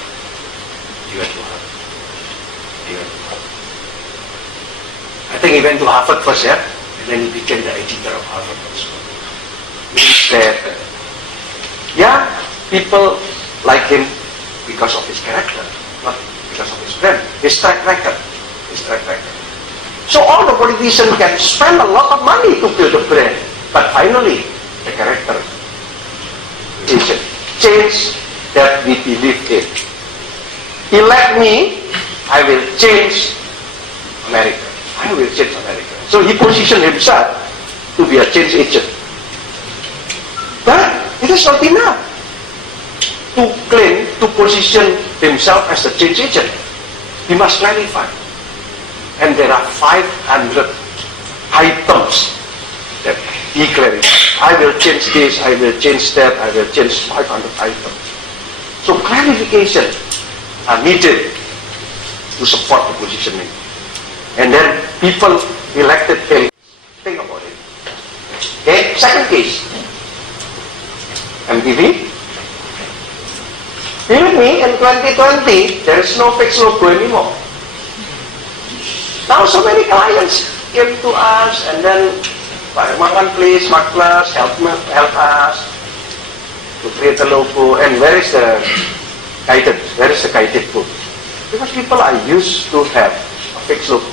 he went to Harvard. I think he went to Harvard first, yeah? And then he became the editor of Harvard also. Means that, yeah, people like him because of his character, not because of his brand, his track record. So all the politicians can spend a lot of money to build a brand, but finally, the character is a change that we believe in. Elect me, I will change America. I will change America. So he positioned himself to be a change agent. But it is not enough to claim, to position himself as a change agent. He must clarify. And there are 500 items that he clarified. I will change this, I will change that, I will change 500 items. So clarification are needed to support the positioning. And then people elected him. Think about it. Okay, second case. MTV. Believe me, in 2020, there is no fixed logo anymore. Now so many clients came to us and then Hermawan, please, MarkPlus, help us to create a logo. And where is the guided? Where is the guided book? Because people are used to have a fixed logo.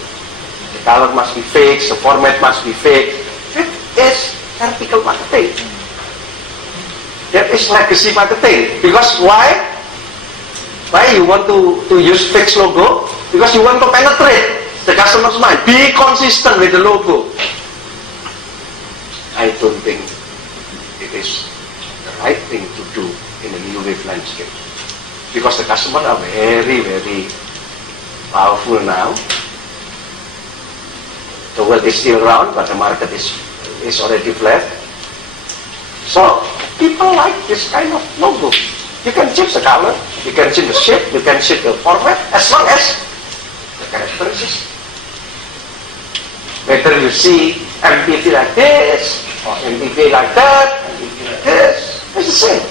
The color must be fixed, the format must be fixed. It is vertical marketing. That is legacy marketing. Because why? Why you want to use fixed logo? Because you want to penetrate the customer's mind. Be consistent with the logo. I don't think it is the right thing to do in a new wave landscape. Because the customers are very, very powerful now. The world is still round, but the market is already flat. So people like this kind of logo. You can change the color, you can change the shape, you can change the format, as long as the character is. Whether you see MTV like this, or MTV like that, MTV like this, it's the same.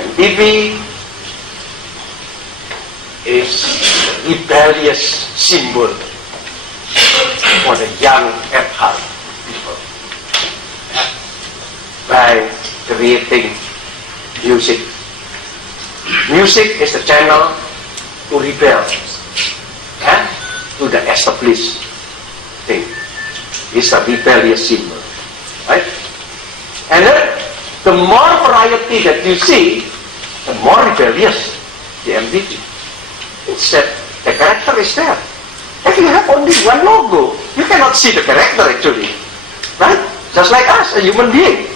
MTV is a rebellious symbol for the young at heart people. By creating music. Music is the channel to rebel to the established thing. It's a rebellious symbol. Right? And then the more variety that you see, the more rebellious the MTV. Instead, the character is there. If you have only one logo, you cannot see the character actually. Right? Just like us, a human being.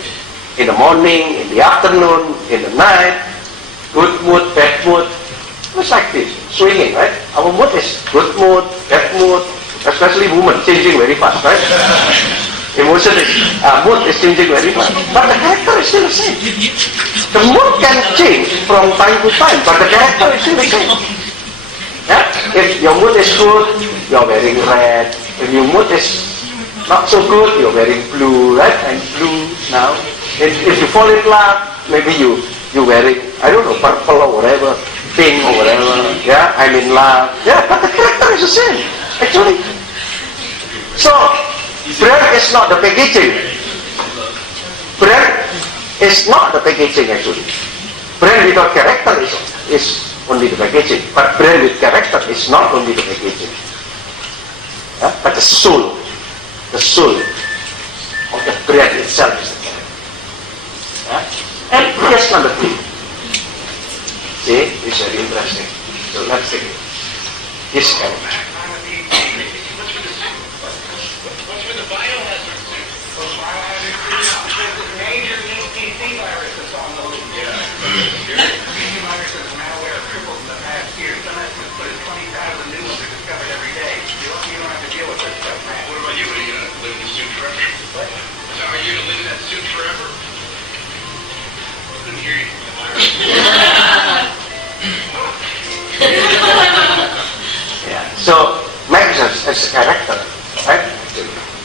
In the morning, in the afternoon, in the night, good mood, bad mood. It's like this, swinging, right? Our mood is good mood, bad mood, especially women, changing very fast, right? Emotion is, mood is changing very much, but the character is still the same. The mood can change from time to time, but the character is still the same. Yeah? If your mood is good, you're wearing red. If your mood is not so good, you're wearing blue, right? And blue now. If you fall in love, maybe you're wearing, I don't know, purple or whatever, pink or whatever. Yeah, I'm in love. Yeah, but the character is the same, actually. So, brand is not the packaging. Brand is not the packaging, actually. Brand without character is only the packaging. But brand with character is not only the packaging. Yeah? But the soul of the brand itself is the character. Yeah? And here's number 3. See, it's very interesting. So let's take it. This character. So, Max as a character, right?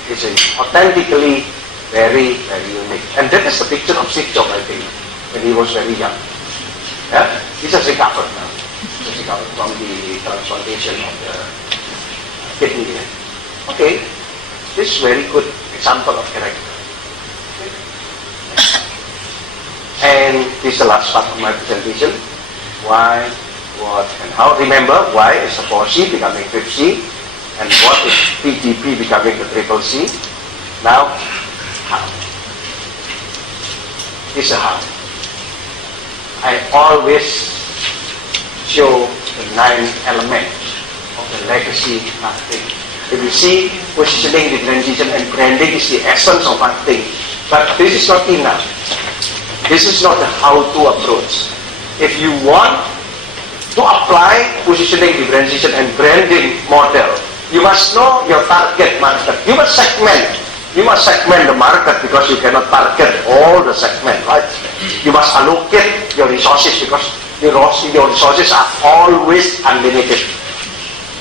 It's authentically very, very unique. And that is the picture of Steve Jobs, I think, when he was very young. Yeah? This has recovered now. He's recovered from the transplantation of the kidney. Okay, this is very good example of character. And this is the last part of my presentation. Why, what, and how. Remember, why is the 4C becoming 5C, and what is PGP becoming the triple C. Now, how? This is how. I always show the 9 elements of the legacy marketing. If you see, positioning, differentiation, and branding is the essence of marketing. But this is not enough. This is not the how-to approach. If you want to apply positioning, differentiation, and branding model, you must know your target market. You must segment. You must segment the market because you cannot target all the segment, right? You must allocate your resources because your resources are always unlimited.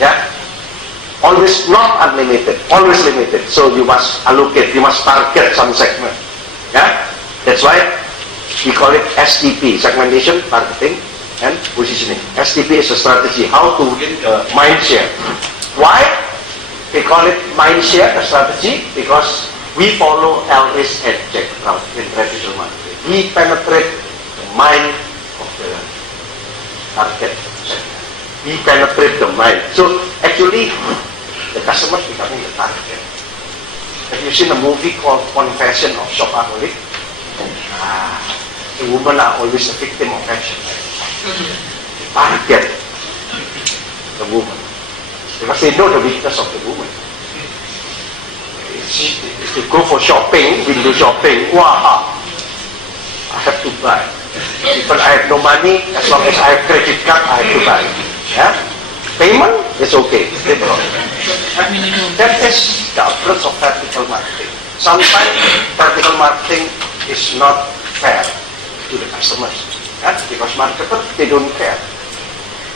Yeah? Always not unlimited, always limited. So you must allocate, you must target some segment. Yeah? That's why we call it STP, segmentation, targeting, and positioning. STP is a strategy, how to win mind share. Why? We call it mind share, the strategy, because we follow Elris and Jack Brown in traditional marketing. We penetrate the mind of the target segment. We penetrate the mind. So actually, the customer is becoming the target. Have you seen a movie called Confession of Shopaholic? The women are always the victim of fashion. Target the woman. Because they know the weakness of the woman. If you go for shopping, window shopping, wow, I have to buy. Even I have no money, as long as I have credit card, I have to buy. Yeah? Payment is okay. That is the approach of vertical marketing. Sometimes vertical marketing is not fair to the customers. Yeah? Because marketers, they don't care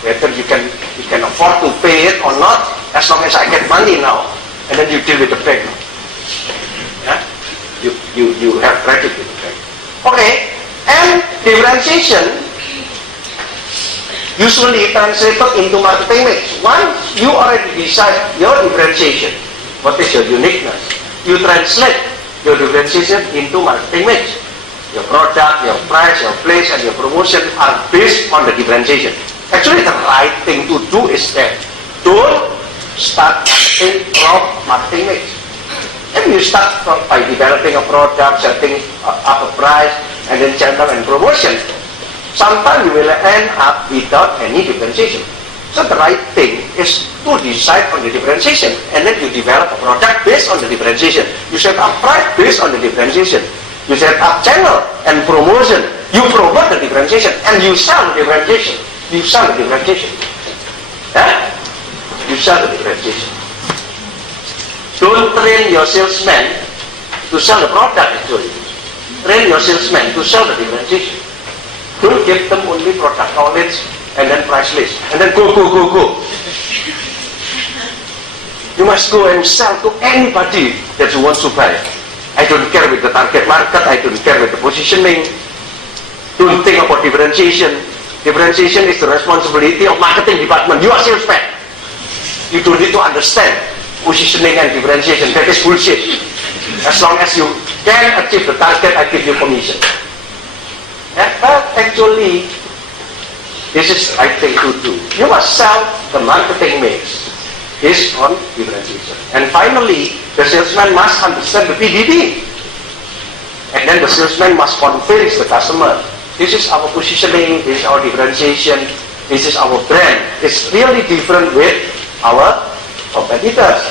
whether you can afford to pay it or not, as long as I get money now, and then you deal with the bank. Yeah? You have credit with the bank. Okay, and differentiation usually translated into marketing mix. Once you already decide your differentiation, what is your uniqueness, you translate your differentiation into marketing mix. Your product, your price, your place, and your promotion are based on the differentiation. Actually, the right thing to do is that don't start marketing from marketing mix. And you start by developing a product, setting up a price, and then channel and promotion. Sometimes you will end up without any differentiation. So the right thing is to decide on the differentiation, and then you develop a product based on the differentiation. You set up price based on the differentiation. You set up channel and promotion. You promote the differentiation, and you sell the differentiation. You sell the differentiation. Yeah? You sell the differentiation. Don't train your salesman to sell the product actually. Train your salesman to sell the differentiation. Don't give them only product knowledge and then price list. And then go. You must go and sell to anybody that wants to buy. I don't care with the target market, I don't care with the positioning. Don't think about differentiation. Differentiation is the responsibility of marketing department. You are salesman. You don't need to understand positioning and differentiation. That is bullshit. As long as you can achieve the target, I give you commission. But actually, this is I think to do. You must sell the marketing mix based on differentiation. And finally, the salesman must understand the PDD. And then the salesman must convince the customer, this is our positioning, this is our differentiation, this is our brand. It's really different with our competitors.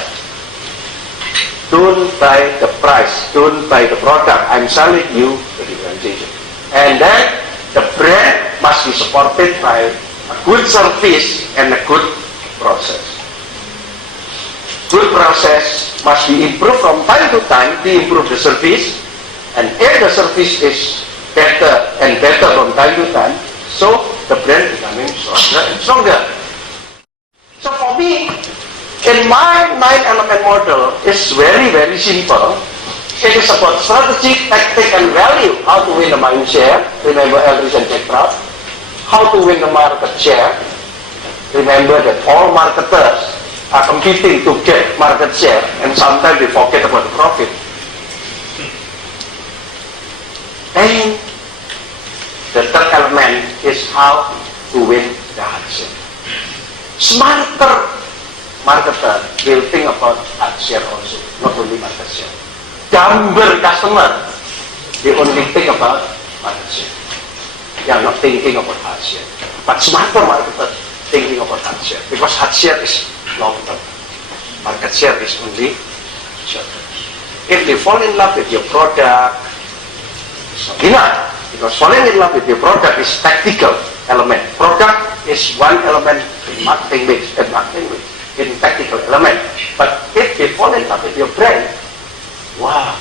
Don't buy the price, don't buy the product, I'm selling you the differentiation. And then the brand must be supported by a good service and a good process. Good process must be improved from time to time to improve the service, and if the service is better and better from time to time, so the brand becoming stronger and stronger. So for me, in my 9-element model, it's very, very simple. It is about strategy, tactic, and value. How to win the mind share. Remember Elrich and Jack Trout. How to win the market share. Remember that all marketers are competing to get market share, and sometimes they forget about the profit. And the third element is how to win the hard share. Smarter marketer will think about hard share also, not only market share. Dumber customer, they only think about market share. They are not thinking about hard share. But smarter marketer thinking about hard share, because hard share is long term. Market share is only short term. If they fall in love with your product, it's not enough. Because falling in love with your product is tactical element. Product is one element in marketing mix, in tactical element. But if they fall in love with your brand, wow,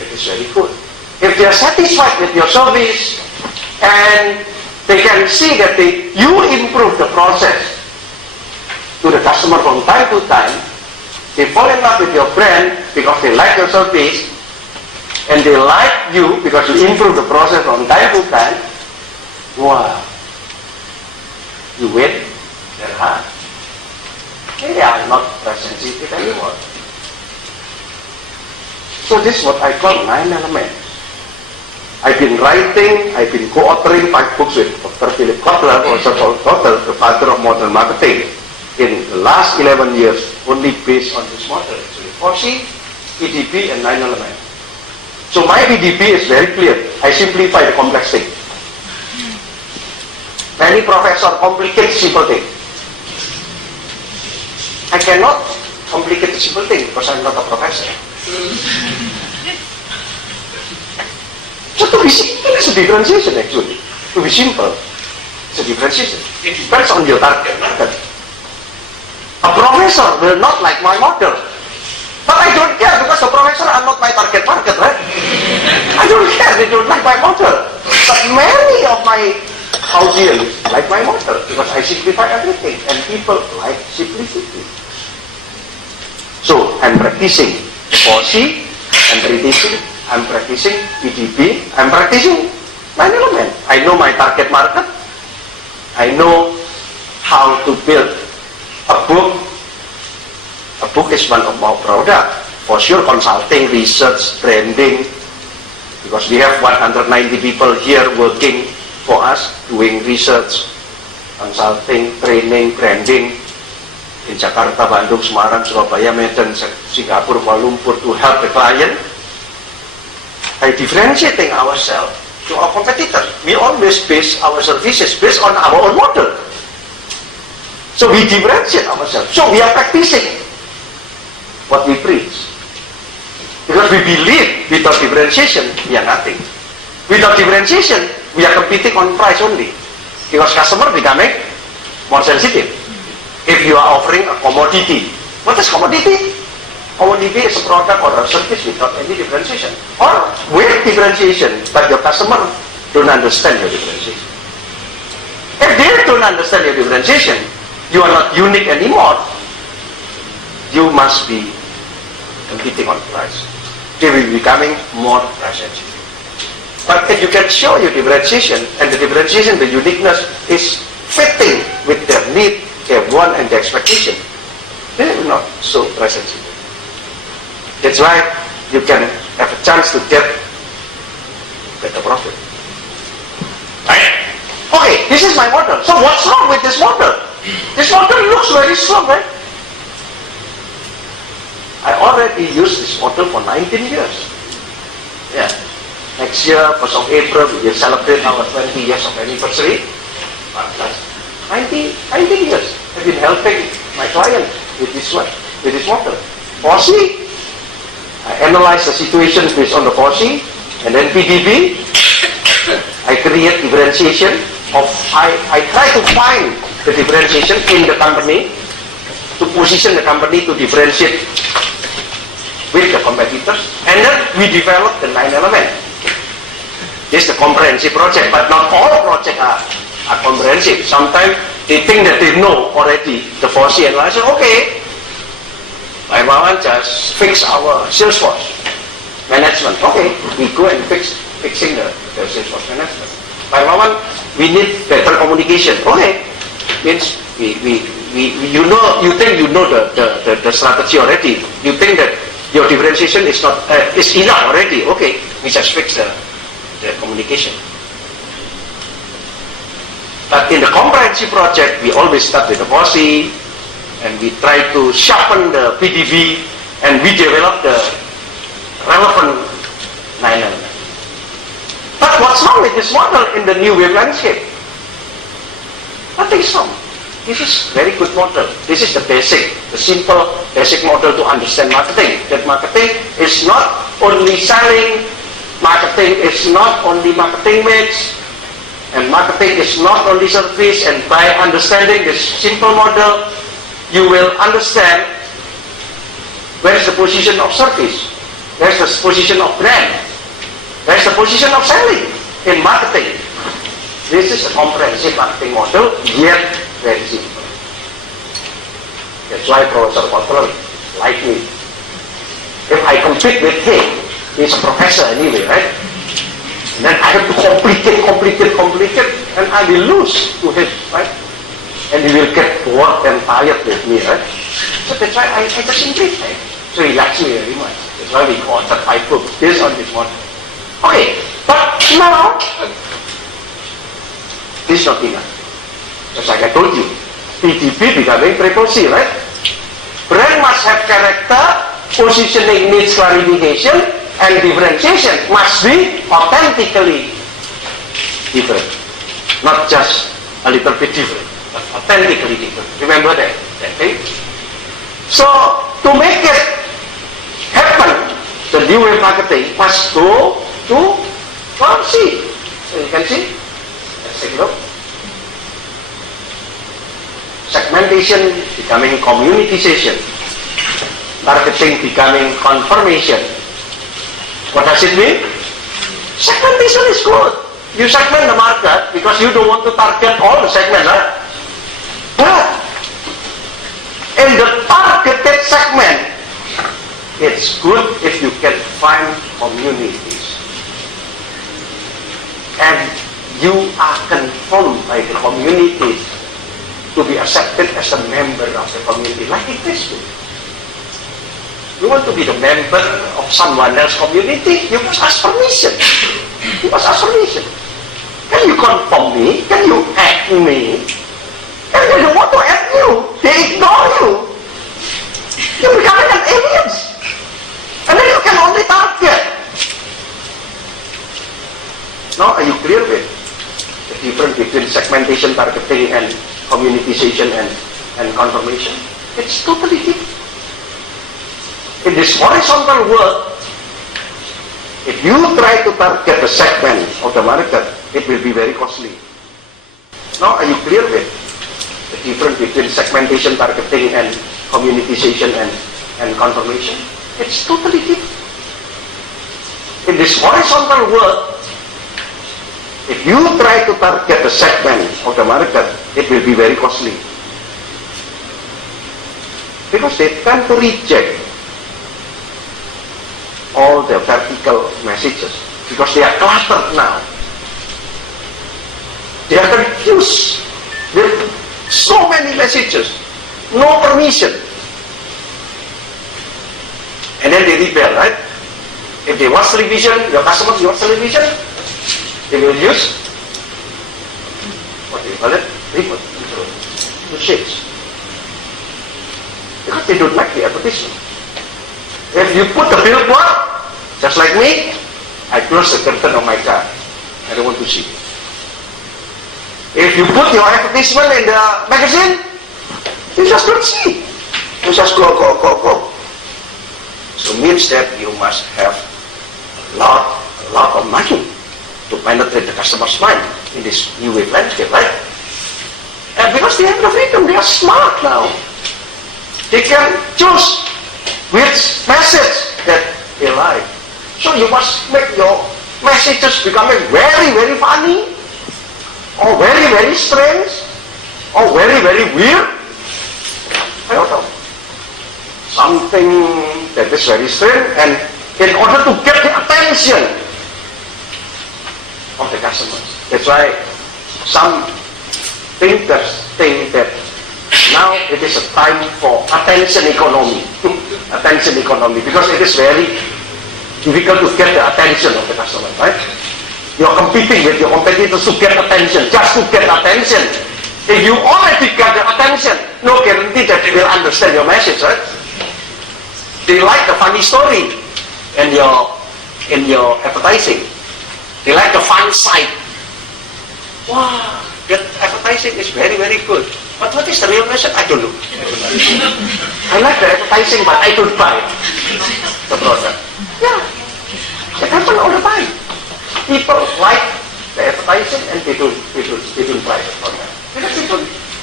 it is very good. If they are satisfied with your service and they can see that you improve the process to the customer from time to time, they fall in love with your brand because they like your service, and they like you because you improve the process from time to time. Wow, you win their heart. They are not price sensitive anymore. So this is what I call 9 elements. I've been writing, I've been co-authoring 5 books with Dr. Philip Kotler, also called Kotler, the father of modern marketing, in the last 11 years, only based on this model. Actually, 4C, PDB, and 9 elements. So my PDB is very clear. I simplify the complex thing. Many professors complicate simple thing. I cannot complicate the simple thing because I'm not a professor. So to be simple is a differentiation actually. To be simple, it's a differentiation. It depends on your target market. A professor will not like my model. But I don't care because the professor are not my target market, right? I don't care, they don't like my model. But many of my audience like my model because I simplify everything and people like simplicity. So I'm practicing 4C, I'm practicing PDB, I'm practicing 9 elements. I know my target market. I know how to build a book. A book is one of our products. For sure, consulting, research, branding, because we have 190 people here working for us, doing research, consulting, training, branding, in Jakarta, Bandung, Semarang, Surabaya, Medan, Singapore, Kuala Lumpur, to help the client by differentiating ourselves to our competitors. We always base our services based on our own model. So we differentiate ourselves. So we are practicing what we preach. Because we believe without differentiation, we are nothing. Without differentiation, we are competing on price only. Because customer becoming more sensitive. If you are offering a commodity, what is commodity? only be as a product or a service without any differentiation. Or with differentiation, but your customer don't understand your differentiation. If they don't understand your differentiation, you are not unique anymore. You must be competing on price. They will be becoming more price sensitive. But if you can show your differentiation, and the differentiation, the uniqueness is fitting with their need, their want, and their expectation, they will not so price sensitive. That's why you can have a chance to get better profit. Right? Okay, this is my model. So what's wrong with this model? This model looks very strong, right? I already used this model for 19 years. Yeah. Next year, 1st of April, we will celebrate our 20 years of anniversary. 19 years. I've been helping my client with this one, with this model. POSI, I analyze the situation based on the POSI, and then PDB, I create differentiation of, I try to find the differentiation in the company, to position the company to differentiate with the competitors, and then we develop the 9 elements. This is the comprehensive project, but not all projects are comprehensive. Sometimes they think that they know already the POSI, and I say, okay, Hermawan just fix our sales force management. Okay, we go and fixing the sales force management. Hermawan, we need better communication. Okay, means you know, you think you know the strategy already. You think that your differentiation is not is enough already. Okay, we just fix the communication. But in the comprehensive project, we always start with the POSI, and we try to sharpen the PDV, and we develop the relevant 9 elements. But what's wrong with this model in the new wave landscape? Nothing's wrong. This is very good model. This is the basic, the simple basic model to understand marketing. That marketing is not only selling, marketing is not only marketing mix, and marketing is not only service. And by understanding this simple model, you will understand where is the position of service, where is the position of brand, where is the position of selling in marketing. This is a comprehensive marketing model, yet very simple. That's why Professor Kotler like me. If I compete with him, he's a professor anyway, right? And then I have to complicate, and I will lose to him, right? And he will get bored and tired with me, right? So that's why I just simplify. So he likes me very much. That's why we authored 5 books based on this model. Okay, but now, this is not enough. Just like I told you, PDB becoming triple C, right? Brand must have character, positioning needs clarification, and differentiation must be authentically different. Not just a little bit different, but authentically different. Remember that thing? So, to make it happen, the new wave marketing must go to C. So you can see, let's take a look. Segmentation becoming communitization, targeting becoming confirmation. What does it mean? Segmentation is good. You segment the market because you don't want to target all the segments, right? But in the targeted segment, it's good if you can find communities, and you are confirmed by the communities to be accepted as a member of the community, like in Facebook. You want to be the member of someone else's community, you must ask permission. You must ask permission. Can you confirm me? Can you add me? And they don't want to add you. They ignore you. You're becoming an alien. And then you can only target. Now, are you clear with the difference between segmentation, targeting, and communitization and confirmation? It's totally different. In this horizontal world, if you try to target the segment of the market, it will be very costly. Now, are you clear with the difference between segmentation, targeting, and communitization and and confirmation, it's totally different. In this horizontal world, if you try to target the segment of the market, it will be very costly. Because they tend to reject all the vertical messages, because they are cluttered now. They are confused with so many messages, no permission. And then they rebel, right? If they watch television, your customers watch television, they will use, what do you call it? Remote control. To switch. Because they don't like the advertisement. If you put the billboard, just like me, I close the curtain of my car. I don't want to see. If you put your advertisement in the magazine, you just don't see. You just go. So means that you must have a lot of money to penetrate the customer's mind in this new wave landscape, right? And because they have the freedom, they are smart now. They can choose which message that they like. So you must make your messages becoming very, very funny, or very, very strange, or very, very weird. I don't know. Something that is very strange, and in order to get the attention of the customers. That's why some thinkers think that now it is a time for attention economy. Attention economy, because it is very difficult to get the attention of the customer, right? You are competing with your competitors to get attention, just to get attention. If you already got the attention, no guarantee that they will understand your message, right? They like the funny story in your advertising. They like the fun side. Wow, that advertising is very, very good. But what is the real message? I don't know. I like the advertising, but I don't buy the product. Yeah, it happens all the time. People like the advertising and they don't buy the product. Because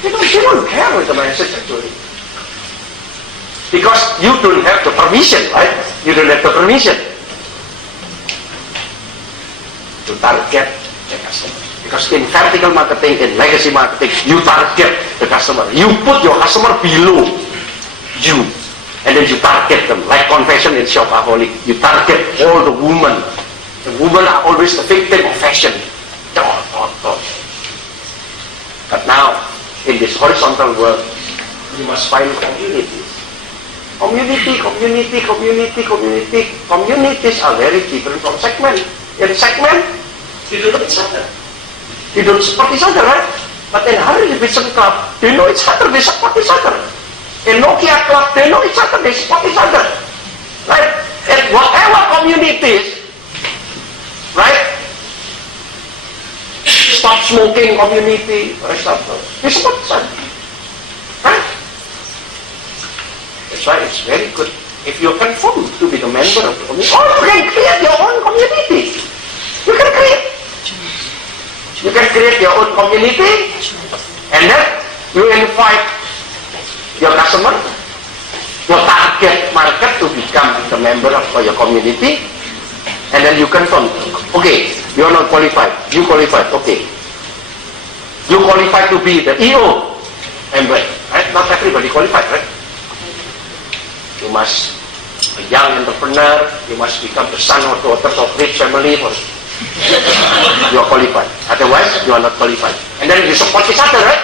they don't care with the message actually. Because you don't have the permission, right? You don't have the permission to target the customer. Because in vertical marketing, in legacy marketing, you target the customer. You put your customer below you, and then you target them. Like confession in Shopaholic, you target all the women. The women are always the victim of fashion. But now, in this horizontal world, you must find communities. Communities are very different from segment. In segment, you don't know each other. You don't support each other, right? But in Harley Davidson Club, they know each other, they support each other. In Nokia Club, they know each other, they support each other. Right? In whatever communities, right? Stop smoking community, they support each other. Right? That's why it's very good if you confirm to be the member of the community. Or you can create your own community. You can create. You can create your own community, and then you invite your customer, your target market to become the member of your community, and then you confirm. Okay, you are not qualified. You qualified. Okay. You qualified to be the EO member. Right? Not everybody qualified, right? You must be a young entrepreneur. You must become the son or daughter of rich family. You are qualified. Otherwise, you are not qualified. And then you support each other, right?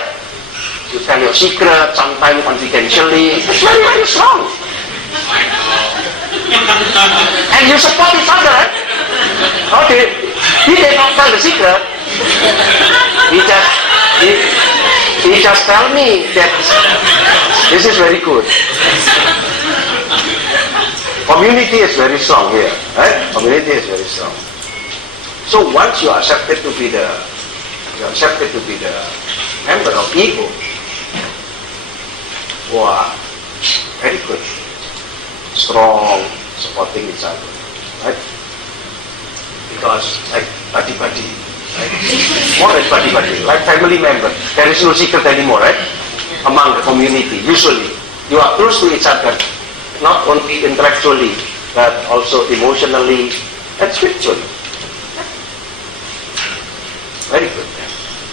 You tell your secret, sometimes confidentially. It's very, very strong. And you support each other, right? Okay. He did not tell the secret. He just tell me that this is very good. Community is very strong here, right? Community is very strong. So once you are accepted to be the member of ego, wow, very good, strong, supporting each other, right? Because like buddy, right? More than buddy, like family member. There is no secret anymore, right? Among the community, usually you are close to each other. not only intellectually, but also emotionally and spiritually. Very good.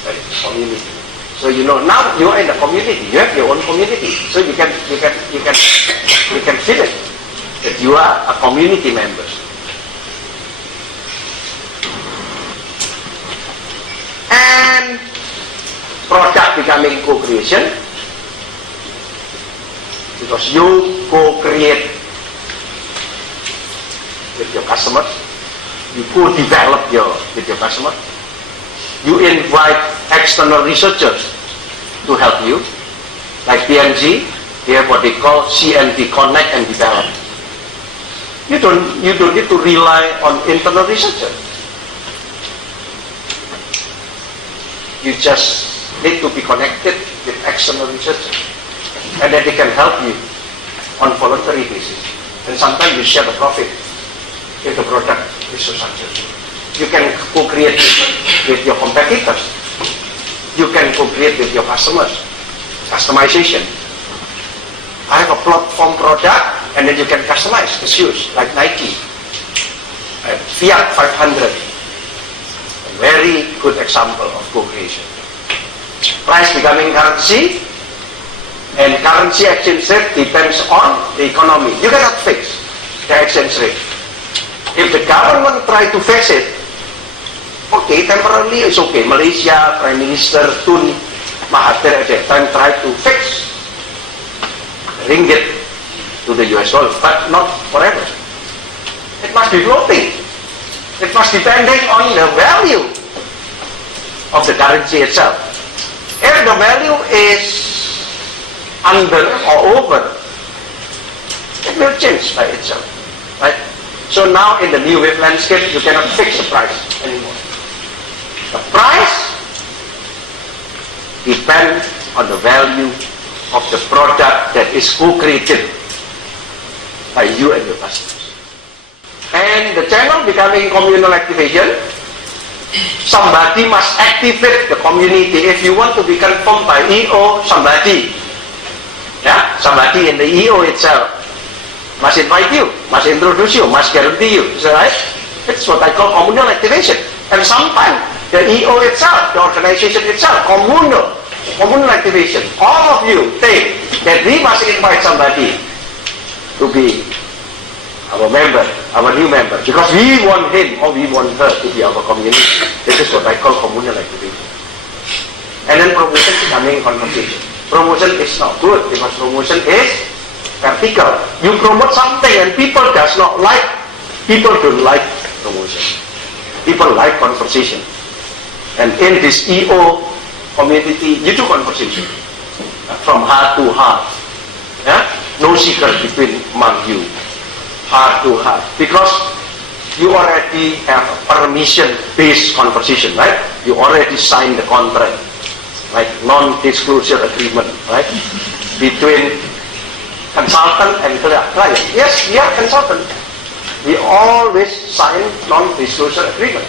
Very good. Community. So you know now you are in a community. You have your own community. So you can feel it that you are a community member. And product becoming co-creation, because you co-create with your customers, you co-develop with your customer, you invite external researchers to help you, like PNG, they have what they call CND, connect and develop. You don't need to rely on internal researchers. You just need to be connected with external researchers, and then they can help you on voluntary basis. And sometimes you share the profit if the product is so successful. You can co-create with your competitors. You can co-create with your customers. Customization. I have a platform product, and then you can customize the shoes, like Nike, Fiat 500. A very good example of co-creation. Price becoming currency, and currency exchange rate depends on the economy. You cannot fix the exchange rate. If the government try to fix it, okay, temporarily it's okay. Malaysia, Prime Minister Tun Mahathir at that time tried to fix ringgit to the US dollar, but not forever. It must be floating. It must be depending on the value of the currency itself. If the value is under or over, it will change by itself, right? So now in the new wave landscape, you cannot fix the price anymore. The price depends on the value of the product that is co-created by you and your customers. And the channel becoming communal activation, somebody must activate the community. If you want to be confirmed by EO, somebody in the EO itself must invite you, must introduce you, must guarantee you. Is that right? It's what I call communal activation. And sometimes the EO itself, the organization itself, communal activation. All of you think that we must invite somebody to be our member, our new member, because we want him or we want her to be our community. This is what I call communal activation. And then promotion becoming conversation. Promotion is not good because promotion is vertical. You promote something and people don't like promotion. People like conversation. And in this EO community, you do conversation from heart to heart. Yeah? No secret among you. Heart to heart. Because you already have a permission-based conversation, right? You already signed the contract, like non-disclosure agreement, right? Between consultant and client. Yes, we are consultant. We always sign non-disclosure agreement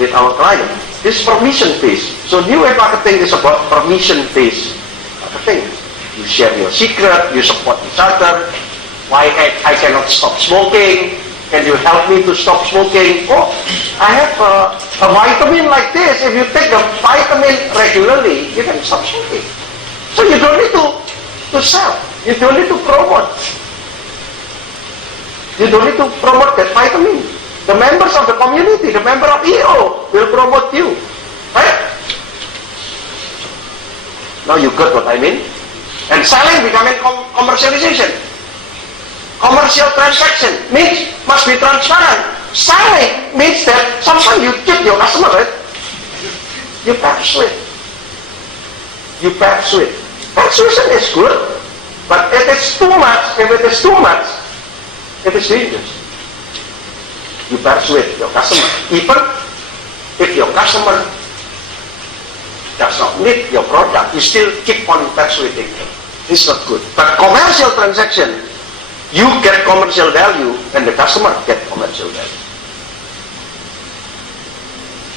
with our client. This is permission-based. So new wave marketing is about permission-based marketing. You share your secret, you support each other. Why I cannot stop smoking? Can you help me to stop smoking? Oh, I have a vitamin like this. If you take the vitamin regularly, you can stop smoking. So you don't need to sell. You don't need to promote. You don't need to promote that vitamin. The members of the community, the member of EO will promote you. Right? Now you got what I mean? And selling becoming commercialization. Commercial transaction means must be transparent. Selling means that sometimes you keep your customer, right? You persuade. Persuasion is good, but if it is too much, it is dangerous. You persuade your customer. Even if your customer does not need your product, you still keep on persuading them. It's not good. But commercial transaction, you get commercial value and the customer get commercial value.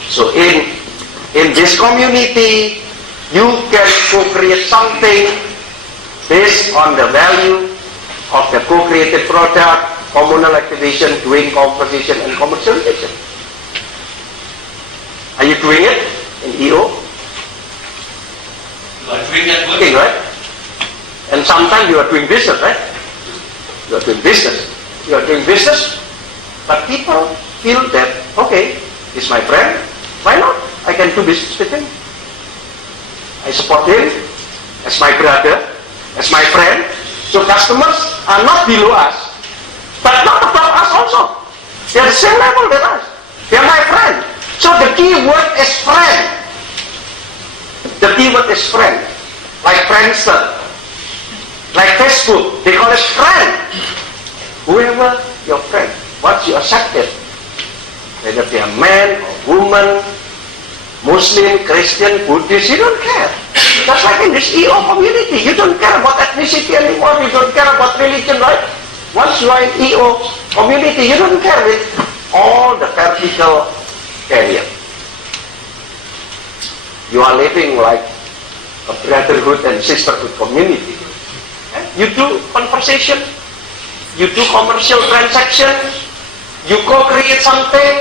So in this community, you can co-create something based on the value of the co-created product, communal activation, doing composition and commercialization. Are you doing it in EO? You are doing that work. Okay, right? And sometimes you are doing business, right? You are doing business. You are doing business, but people feel that, okay, he's my friend, why not? I can do business with him. I support him as my brother, as my friend. So customers are not below us, but not above us also. They are the same level with us. They are my friend. So the key word is friend. The key word is friend. Like Friendster, like Facebook, they call it friend. Whoever your friend, once you accept it, whether they are man or woman, Muslim, Christian, Buddhist, you don't care. Just like in this EO community, you don't care about ethnicity anymore, you don't care about religion, right? Once you are in EO community, you don't care with all the vertical barrier. You are living like a brotherhood and sisterhood community. You do conversation, you do commercial transaction, you co-create something,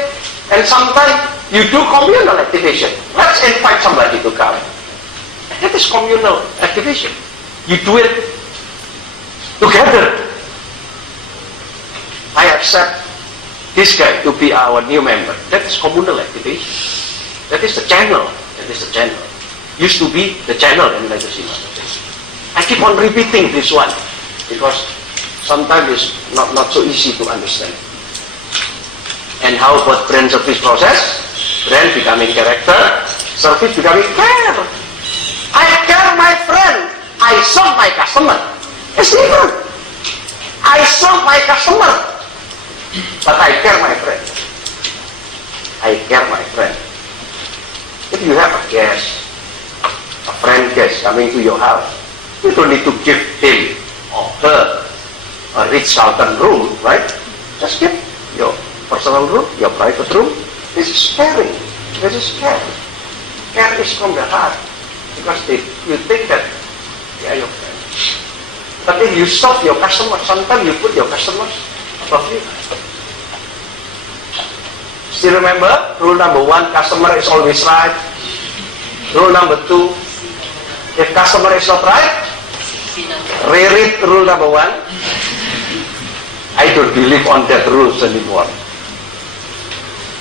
and sometimes you do communal activation. Let's invite somebody to come. That is communal activation. You do it together. I accept this guy to be our new member. That is communal activation. That is the channel. That is the channel. Used to be the channel in legacy. I keep on repeating this one because sometimes it's not so easy to understand. And how about brand service process? Brand becoming character, service becoming care. I care my friend, I serve my customer. It's different. I serve my customer, but I care my friend. I care my friend. If you have a guest, a friend guest coming to your house, you don't need to give him or her a Ritz-Carlton room, right? Just give your personal room, your private room. This is caring. This is care. Care is from the heart. Because you think that they are your friend. But if you stop your customers, sometimes you put your customers above you. Still remember, rule number 1, customer is always right. Rule number 2, if customer is not right, reread rule number 1. I don't believe on that rules anymore.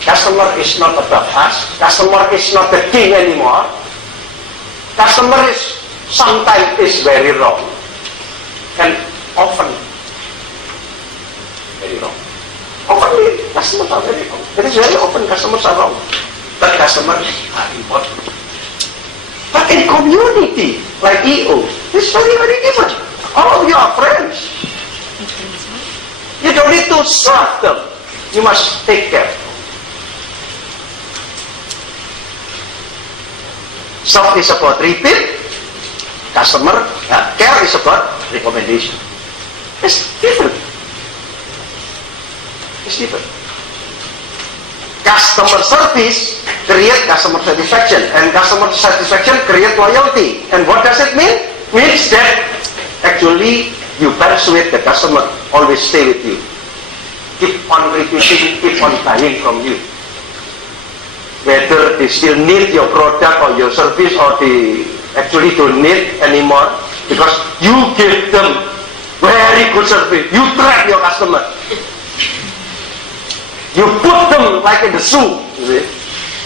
Customer is not above us. Customer is not the king anymore. Customer is sometimes is very wrong. And often very wrong. Often customers are very wrong. It is very often customers are wrong. But customers are important. But in community, like EO, it's very, very different. All of you are friends. You don't need to serve them. You must take care. Serve is about repeat. Customer care is about recommendation. It's different. It's different. Customer service create customer satisfaction, and customer satisfaction create loyalty. And what does it mean? Means that actually you persuade the customer always stay with you. Keep on repeating, keep on buying from you. Whether they still need your product or your service, or they actually don't need anymore, because you give them very good service. You track your customer. You put them like in the zoo, you see?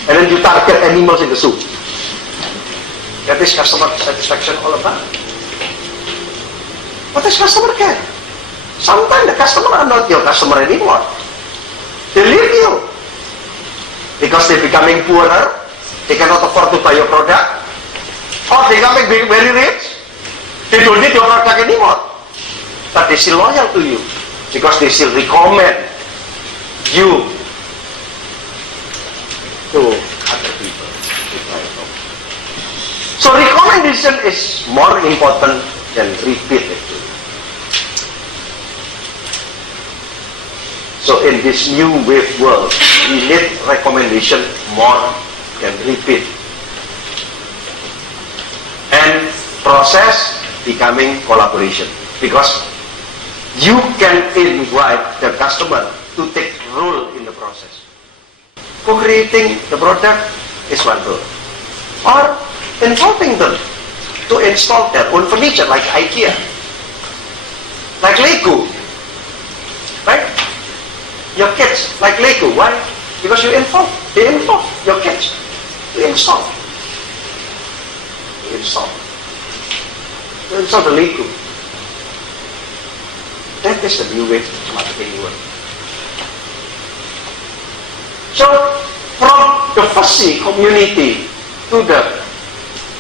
And then you target animals in the zoo. That is customer satisfaction all about. What is customer care? Sometimes the customer are not your customer anymore. They leave you. Because they're becoming poorer, they cannot afford to buy your product, or they're becoming very rich, they don't need your product anymore. But they still loyal to you, because they still recommend you to other people. So recommendation is more important than repeat actually. So in this new wave world, we need recommendation more than repeat. And process becoming collaboration. Because you can invite the customer to take role in the process. Co-creating the product is one role. Or involving them to install their own furniture like IKEA, like Lego, right? Your kids like Lego. Why? Because they involve your kids to install the Lego. That is the new way to marketing work. So from the first C, community, to the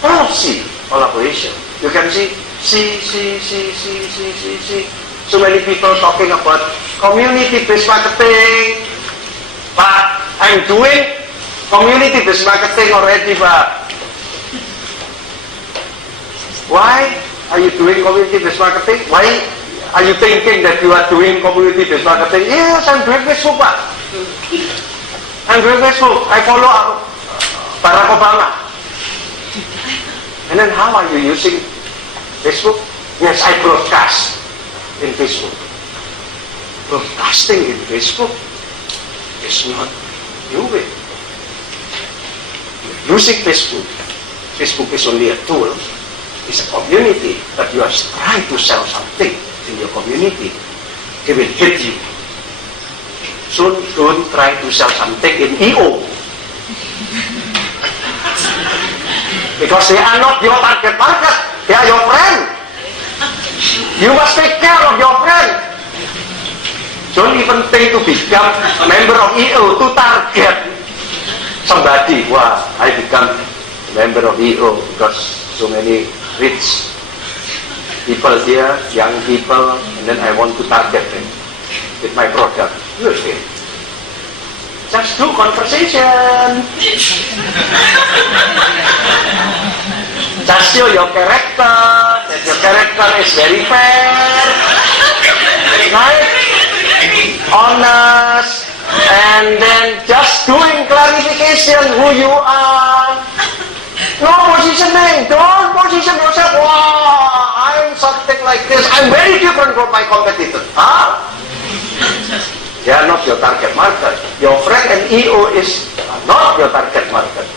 12C, collaboration, you can see so many people talking about community-based marketing, but I'm doing community-based marketing already, but why are you doing community-based marketing? Why are you thinking that you are doing community-based marketing? Yes, I'm doing Facebook, Pak. I'm doing Facebook. I follow Barack Obama. And then how are you using Facebook? Yes, I broadcast in Facebook. Broadcasting in Facebook is not new way. Using Facebook. Facebook is only a tool. It's a community, but you are trying to sell something in your community. They will hit you. So don't try to sell something in EO. Because they are not your target market. They are your friend. You must take care of your friend. Don't even think to become a member of EO to target somebody. Wow, I become a member of EO because so many rich people here, young people, and then I want to target them with my product. Okay. Just do conversation. Just show your character, that your character is very fair, right? Honest, and then just doing clarification who you are. No positioning. Don't position yourself. Wow, I'm something like this. I'm very different from my competitor. Huh? They are not your target market. Your friend and EO is not your target market.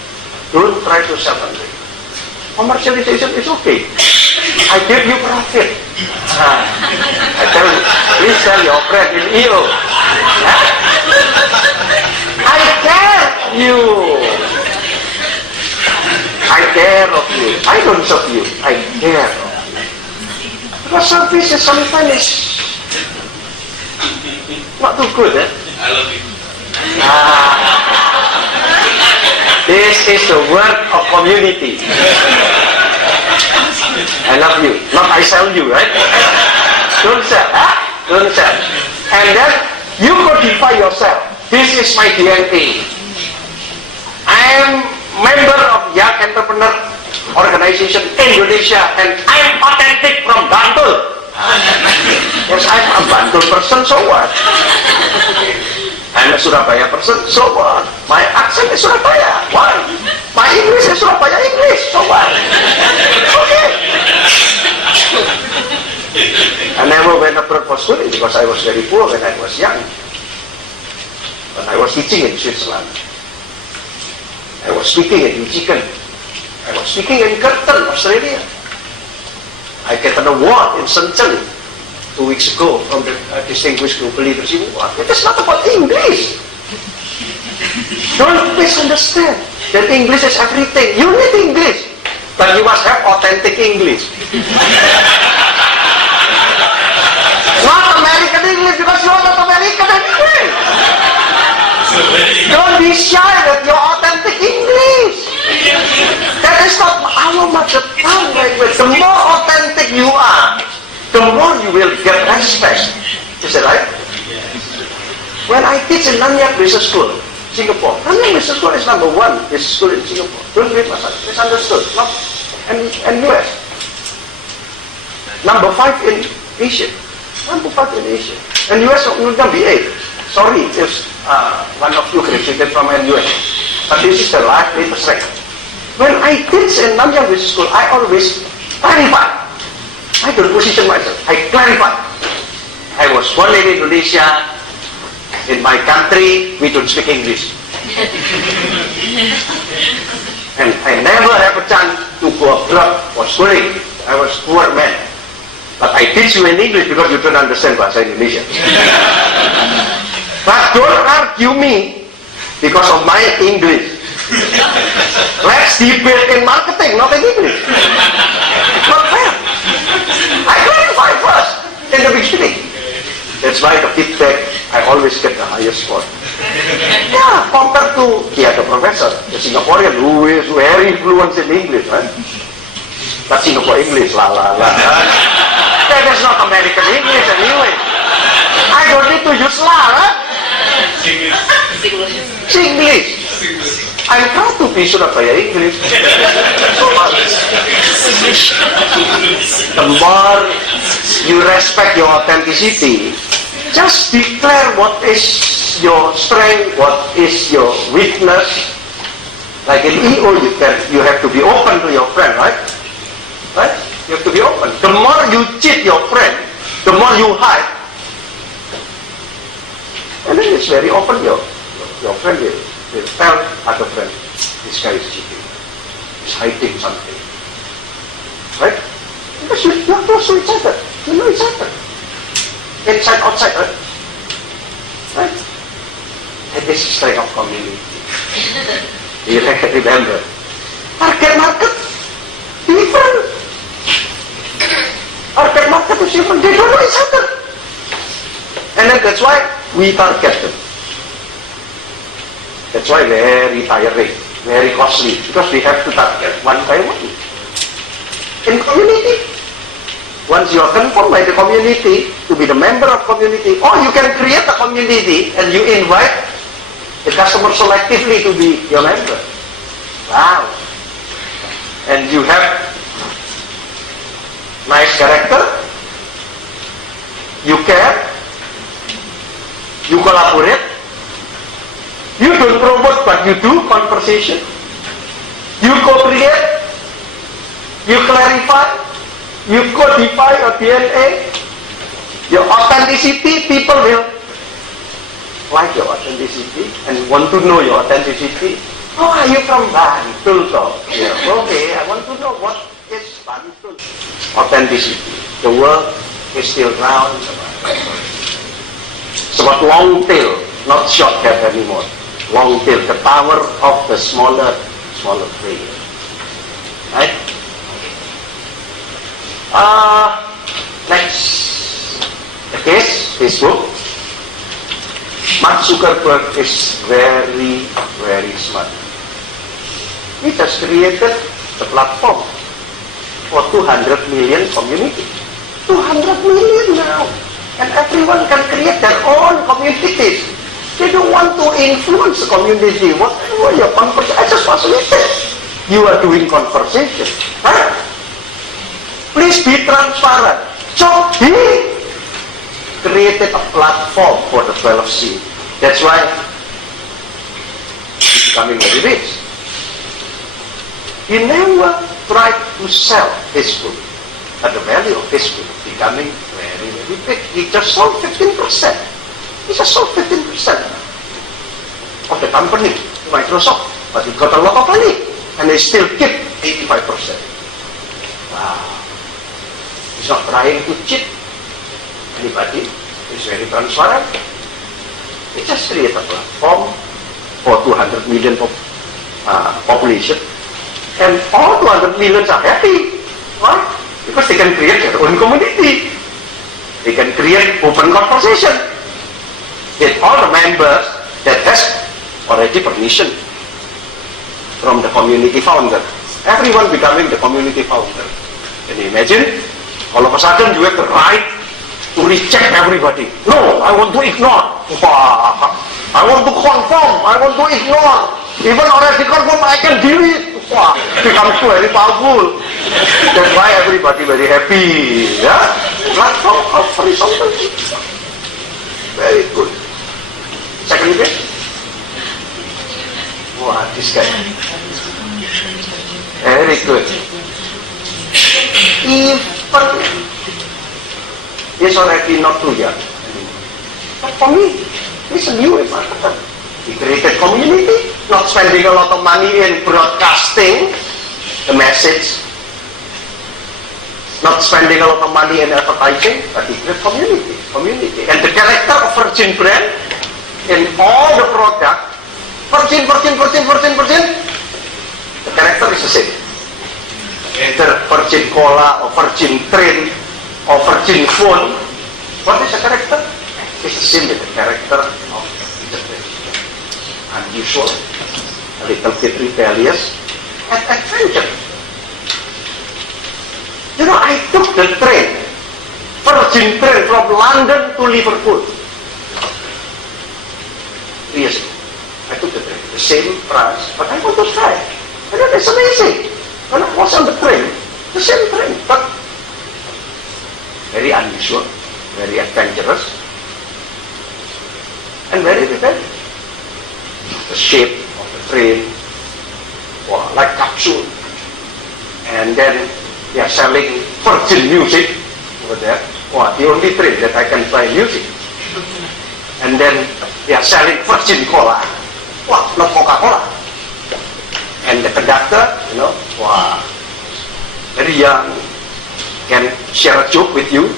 Don't try to sell something. Commercialization is okay. I give you profit. I tell you, please tell your friend in EO. I care you. I care of you. I don't serve you. I care of you. Because service is sometimes not too good, eh? I love you. This is the word of community. I love you. Not I sell you, right? Don't sell, huh? Don't sell. And then you codify yourself. This is my DNA. I am member of Young Entrepreneur Organization Indonesia, and I am authentic from Bantul. Yes, I'm a Bantul person, so what? I'm a Surabaya person, so what? My accent is Surabaya. Why? My English is Surabaya English, so what? Okay. I never went abroad for schooling because I was very poor when I was young. But I was teaching in Switzerland. I was speaking in Michigan. I was speaking in Curtin, Australia. I get an award in Shenzhen 2 weeks ago from the Distinguished Global Leadership Award. It is not about English. Don't misunderstand that English is everything. You need English, but you must have authentic English. Not American English, because you are not American anyway. Don't be shy with your authentic English. That is not our mother tongue language. The more authentic you are, the more you will get respect. Is that right? When I teach in Nanyang Business School, Singapore, Nanyang Business School is #1 business school in Singapore. Don't be misunderstood. Not, and US. #5 in Asia. #5 in Asia. And US number 8. Sorry if one of you graduated from NUS. But this is the latest rank. When I teach in Nanyang Business School, I always clarify. I don't position myself. I clarify. I was born in Indonesia. In my country, we don't speak English. And I never have a chance to go abroad for schooling. I was a poor man. But I teach you in English because you don't understand bahasa Indonesia. But don't argue me because of my English. Let's debate in marketing, not in English. Not fair. I clarify first in the beginning. That's why the feedback, I always get the highest score. Yeah, compared to the other professor, the Singaporean who is very fluent in English, right? But Singapore English, la la la. That is not American English anyway. I don't need to use la, right? Singlish. I'm proud to be Surabaya English. The more you respect your authenticity, just declare what is your strength, what is your weakness. Like in EO, you have to be open to your friend, right? Right? You have to be open. The more you cheat your friend, the more you hide. And then it's very open. Your friend will tell other friend, this guy is cheating. He's hiding something. Right? Because you are close to each other. You know each other. Inside, outside, right? Right? And this is strength of community. You remember? Target market, different. Target market is different. They don't know each other. And then that's why we target them. That's why very tiring, very costly, because we have to target one by one. In community, once you are confirmed by the community to be the member of community, or you can create a community and you invite the customer selectively to be your member. Wow. And you have nice character, you care, you collaborate, you don't promote but you do conversation, you co-create, you clarify, you codify your DNA, your authenticity. People will like your authenticity and want to know your authenticity. Oh, are you from Bantul? Yeah, okay, I want to know what is Bantul. Authenticity. The world is still round. It's about long tail, not short hair anymore. Long tail, the power of the smaller player. Right? Next, the case, Facebook. Mark Zuckerberg is very, very smart. He just created the platform for 200 million community. 200 million now. And everyone can create their own communities. They don't want to influence the community. Whatever your conversation, I just facilitate. You are doing conversation. Huh? Please be transparent. So he created a platform for the 12C. That's why he's becoming very rich. He never tried to sell Facebook at the value of Facebook becoming very, very big. He just sold 15%. He just sold 15% of the company to Microsoft. But he got a lot of money. And they still keep 85%. Wow. He's not trying to cheat anybody. He's very transparent. He just created a platform for 200 million population. And all 200 millions are happy. Why? Because they can create their own community. They can create open conversation with all the members that has already permission from the community founder. Everyone becoming the community founder. Can you imagine? All of a sudden you have the right to reject everybody. No, I want to ignore. I want to conform. I want to ignore. Even already conform, I can delete. Becomes very powerful. That's why everybody very happy. Yeah? Platform of horizontal. Very good. Second case. Wow, this guy. Very good. Even he's already not too young. for me, he's a new marketer. He created community, not spending a lot of money in broadcasting the message, not spending a lot of money in advertising, but he created community. And the character of Virgin brand in all the product, Virgin, the character is the same. Either Virgin Cola or Virgin Train or Virgin Phone, what is the character? It's the same with the character of the brand. Unusual, a little bit rebellious, and adventure. You know, I took the train, Virgin train from London to Liverpool. 3 years ago. I took the train, the same price, but I want to try. And it's amazing. When I was on the train, the same train, but very unusual, very adventurous, and very rebellious. The shape of the train, like capsule, and then they are selling Virgin music over there. The only train that I can play music. And then they are selling Virgin Cola. Not Coca-Cola. And the conductor, very young, can share a joke with you.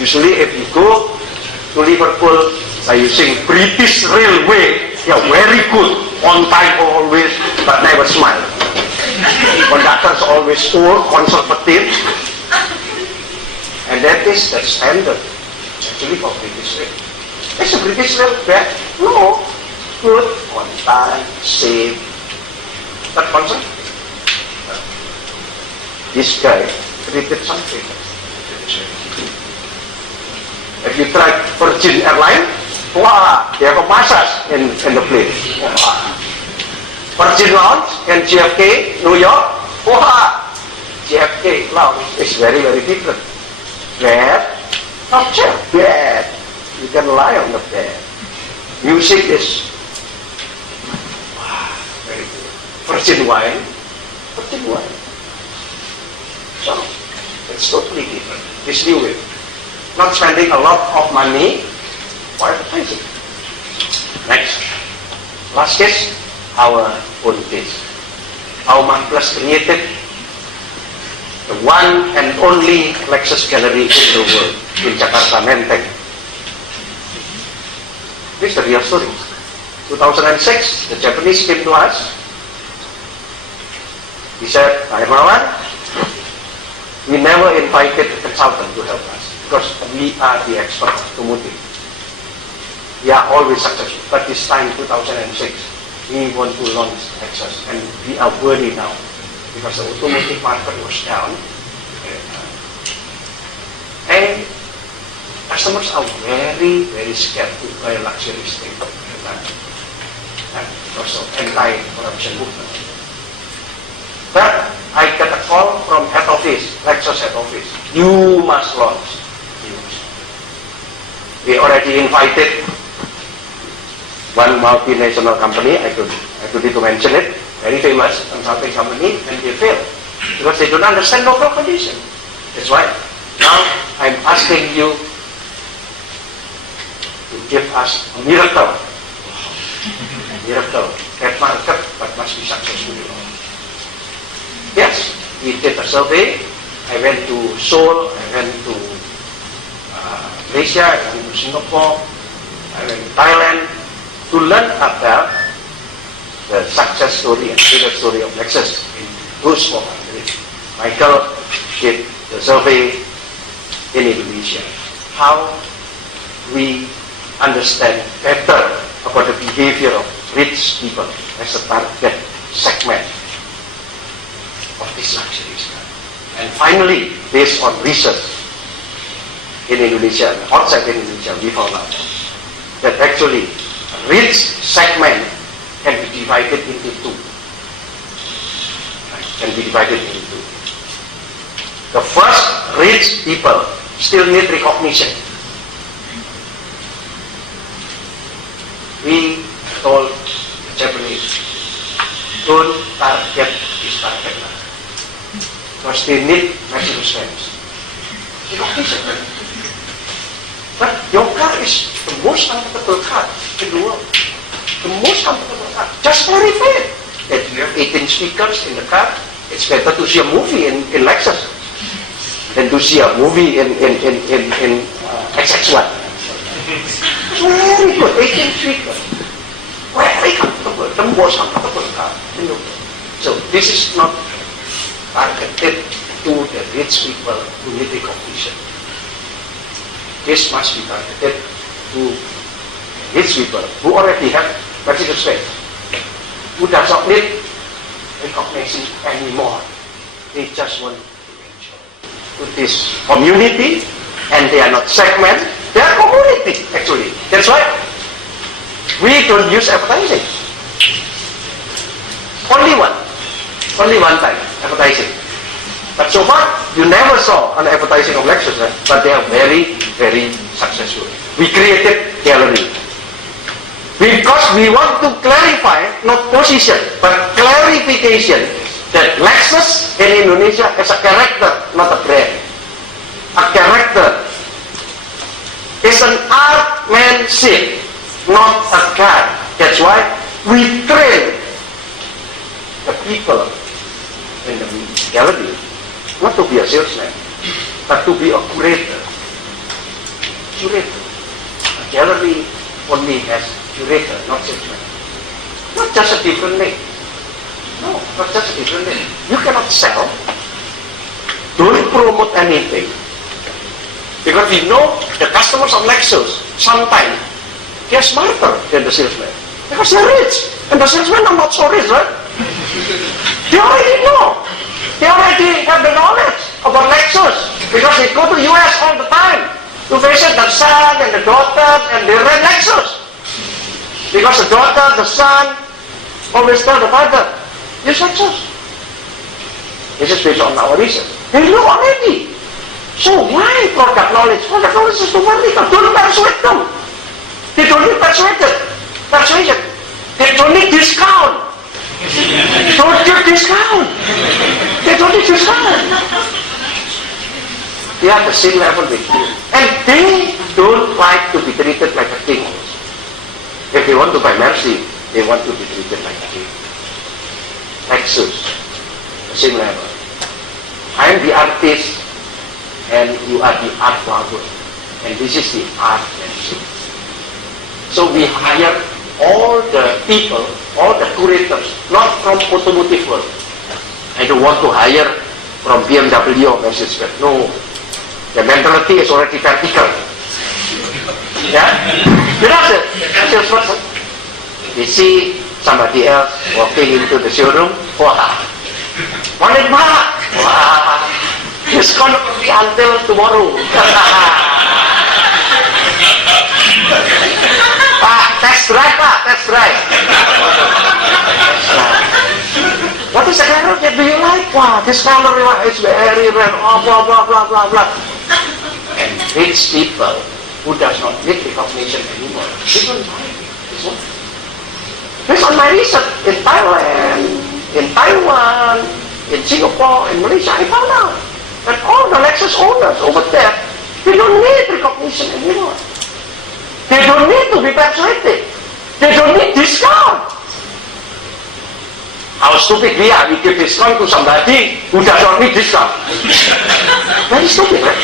Usually, if you go to Liverpool by using British Railway, very good, on time always, but never smile. Conductors always old, conservative, and that is the standard actually for British Rail. Is a British Rail bad? No, good, on time, safe, but conservative. This guy treated something. If you try Virgin Airlines, they have a massage in the plane. Virgin Lounge in JFK, New York, JFK Lounge is very, very different. Bed, not chair, bed. You can lie on the bed. Music is very good. Virgin wine. So, it's totally different. This new way. Not spending a lot of money for advertising. Next. Last case, our own case. How MarkPlus created the one and only Lexus gallery in the world, in Jakarta, Menteng. This is the real story. 2006, the Japanese came to us. He said, Hermawan, we never invited a consultant to help us because we are the expert automotive. We are always successful. But this time, 2006, we want to launch Lexus, and we are worried now because the automotive market was down, and customers are very, very scared to buy luxury things because of anti-corruption movement. But I got a call from head office, Lexus head office. You must launch. We already invited one multinational company, I could need to mention it, very famous consulting company, and they failed because they don't understand local condition. That's why now I'm asking you to give us a miracle. That market, but must be successful. Yes, we did a survey. I went to Seoul, I went to Malaysia, I went to Singapore, I went to Thailand to learn about the success story and failure story of Lexus in those 4 countries. Michael did the survey in Indonesia. How we understand better about the behavior of rich people as a target segment of this luxury car. And finally, based on research in Indonesia, outside Indonesia, we found out that actually rich segment can be divided into 2. The first, rich people still need recognition. We told the Japanese, don't target this target because they need Mercedes-Benz. Recognition. But your car is the most comfortable car in the world. The most comfortable car. Just clarify it. If you have 18 speakers in the car, it's better to see a movie in Lexus than to see a movie in XX1. Very good, 18 speakers. Very comfortable, the most comfortable car in the world. So this is not targeted to the rich people who need recognition. This must be targeted to rich people who already have Mercedes-Benz, who does not need recognition anymore. They just want to enjoy to this community, and they are not segment, they are community actually. That's why we don't use advertising. Only one time advertising. But so far, you never saw an advertising of Lexus, right? But they are very, very successful. We created gallery. Because we want to clarify, not position, but clarification that Lexus in Indonesia is a character, not a brand. A character is an artmanship, not a car. That's why we train the people in the gallery not to be a salesman, but to be a curator. Curator. A gallery only has curator, not salesman. Not just a different name. No, not just a different name. You cannot sell. Don't promote anything. Because we know the customers of Lexus, sometimes, they are smarter than the salesman. Because they are rich. And the salesmen are not so rich, right? They already know. They already have the knowledge about Lexus. Because they go to US all the time to visit the son and the daughter, and they rent Lexus. Because the daughter, the son, always tell the father, use Lexus. This is based on our research. They know already. So why product knowledge? Product knowledge is too vertical. Don't persuade them. They don't need persuasion. They don't need discount. Don't give discount. They don't need discount. They are the same level with you. And they don't like to be treated like a king. If they want to buy Mercy, they want to be treated like a king. Lexus, the same level. I am the artist, and you are the art lover. And this is the artmanship. So we hire all the people, all the curators, not from automotive world. I don't want to hire from BMW or Mercedes-Benz. No. The mentality is already vertical. Yeah? You know the salesperson? You see somebody else walking into the showroom. Wah. Morning, Pak. Wah. It's going to be until tomorrow. Test drive, Pak. Test drive. What is the color that do you like? Wow, this color is very rare. Oh, blah, blah, blah, blah, blah. And rich people who does not need recognition anymore, they don't buy this one. Based on my research in Thailand, in Taiwan, in Singapore, in Malaysia, I found out that all the Lexus owners over there, they don't need recognition anymore. They don't need to be persuaded. They don't need discount. How stupid we are, we give discount to somebody who does not need discount. Very stupid, right?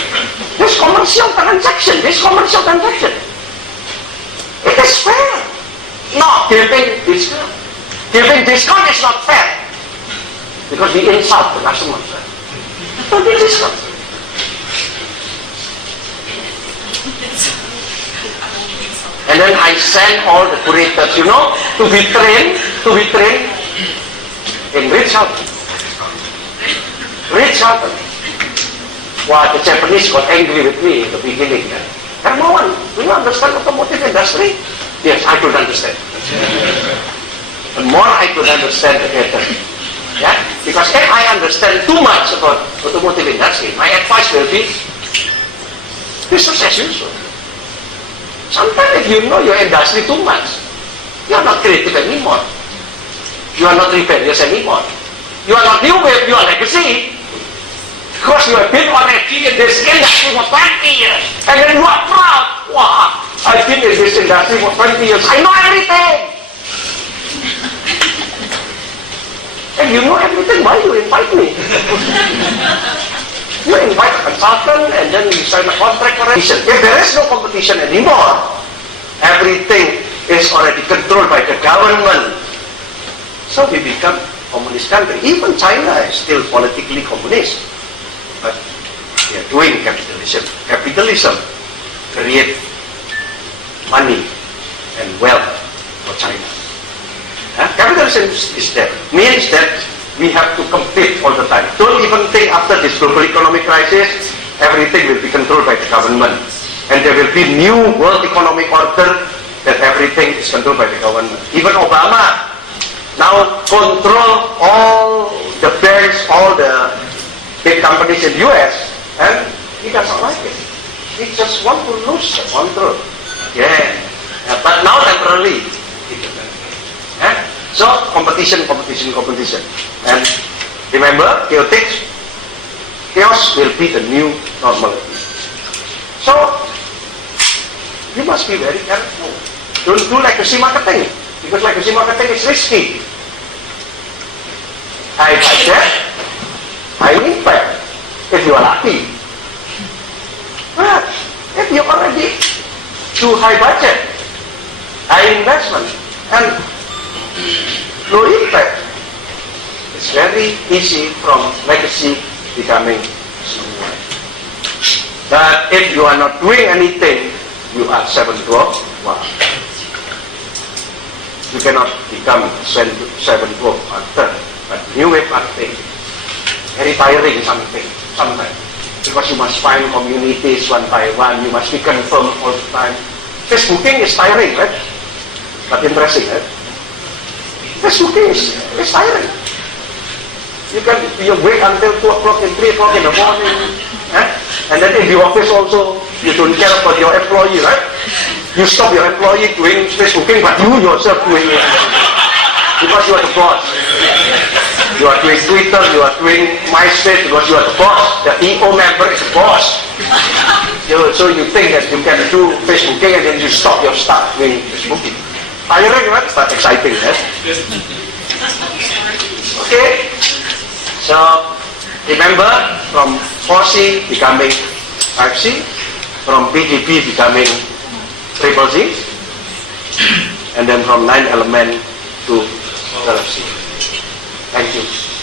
This commercial transaction, It is fair. Not giving discount. Giving discount is not fair. Because we insult the customers. Right? Don't give discount. And then I send all the curators, to be trained in Ritz-Carlton. Wow, the Japanese got angry with me in the beginning. Hermawan, do you understand automotive industry? Yes, I could understand. The more I could understand, the better. Yeah? Because if I understand too much about automotive industry, my advice will be business as usual. Sometimes if you know your industry too much, you are not creative anymore. You are not rebellious anymore. You are not new wave, you are legacy. Because you have been already in this industry for 20 years. And then you are proud. Wow, I've been in this industry for 20 years. I know everything. And you know everything, why you invite me? You invite a consultant and then you sign a contract for it. If there is no competition anymore, everything is already controlled by the government. So we become communist country. Even China is still politically communist. But they are doing capitalism. Capitalism creates money and wealth for China. Capitalism is that. Means that we have to compete all the time. Don't even think after this global economic crisis, everything will be controlled by the government. And there will be new world economic order that everything is controlled by the government. Even Obama now control all the banks, all the big companies in US, and he doesn't like it. He just want to lose the control. Yeah. But now temporarily. So competition. And remember, chaos will be the new normality. So you must be very careful. Don't do legacy marketing, because legacy marketing is risky. High budget, high impact, if you are lucky. But if you already do high budget, high investment, and low impact, it's very easy from legacy becoming slow. But if you are not doing anything, you are 7-12. Wow. You cannot become 7-12 after. But new wave marketing, very tiring sometimes. Because you must find communities one by one, you must be confirmed all the time. Facebooking is tiring, right? But interesting, right? Facebooking is tiring. You wait until 2 o'clock and 3 o'clock in the morning. And then in the office also, you don't care about your employee, right? You stop your employee doing Facebooking, but you yourself doing it. Because you are the boss. You are doing Twitter, you are doing MySpace because you are the boss. The EO member is the boss. So you think that you can do Facebooking and then you stop your staff doing Facebooking. Tiring, right? But exciting, right? Okay? So, remember, from 4C becoming 5C, from PGP becoming triple C, and then from 9 element to 12C. Thank you.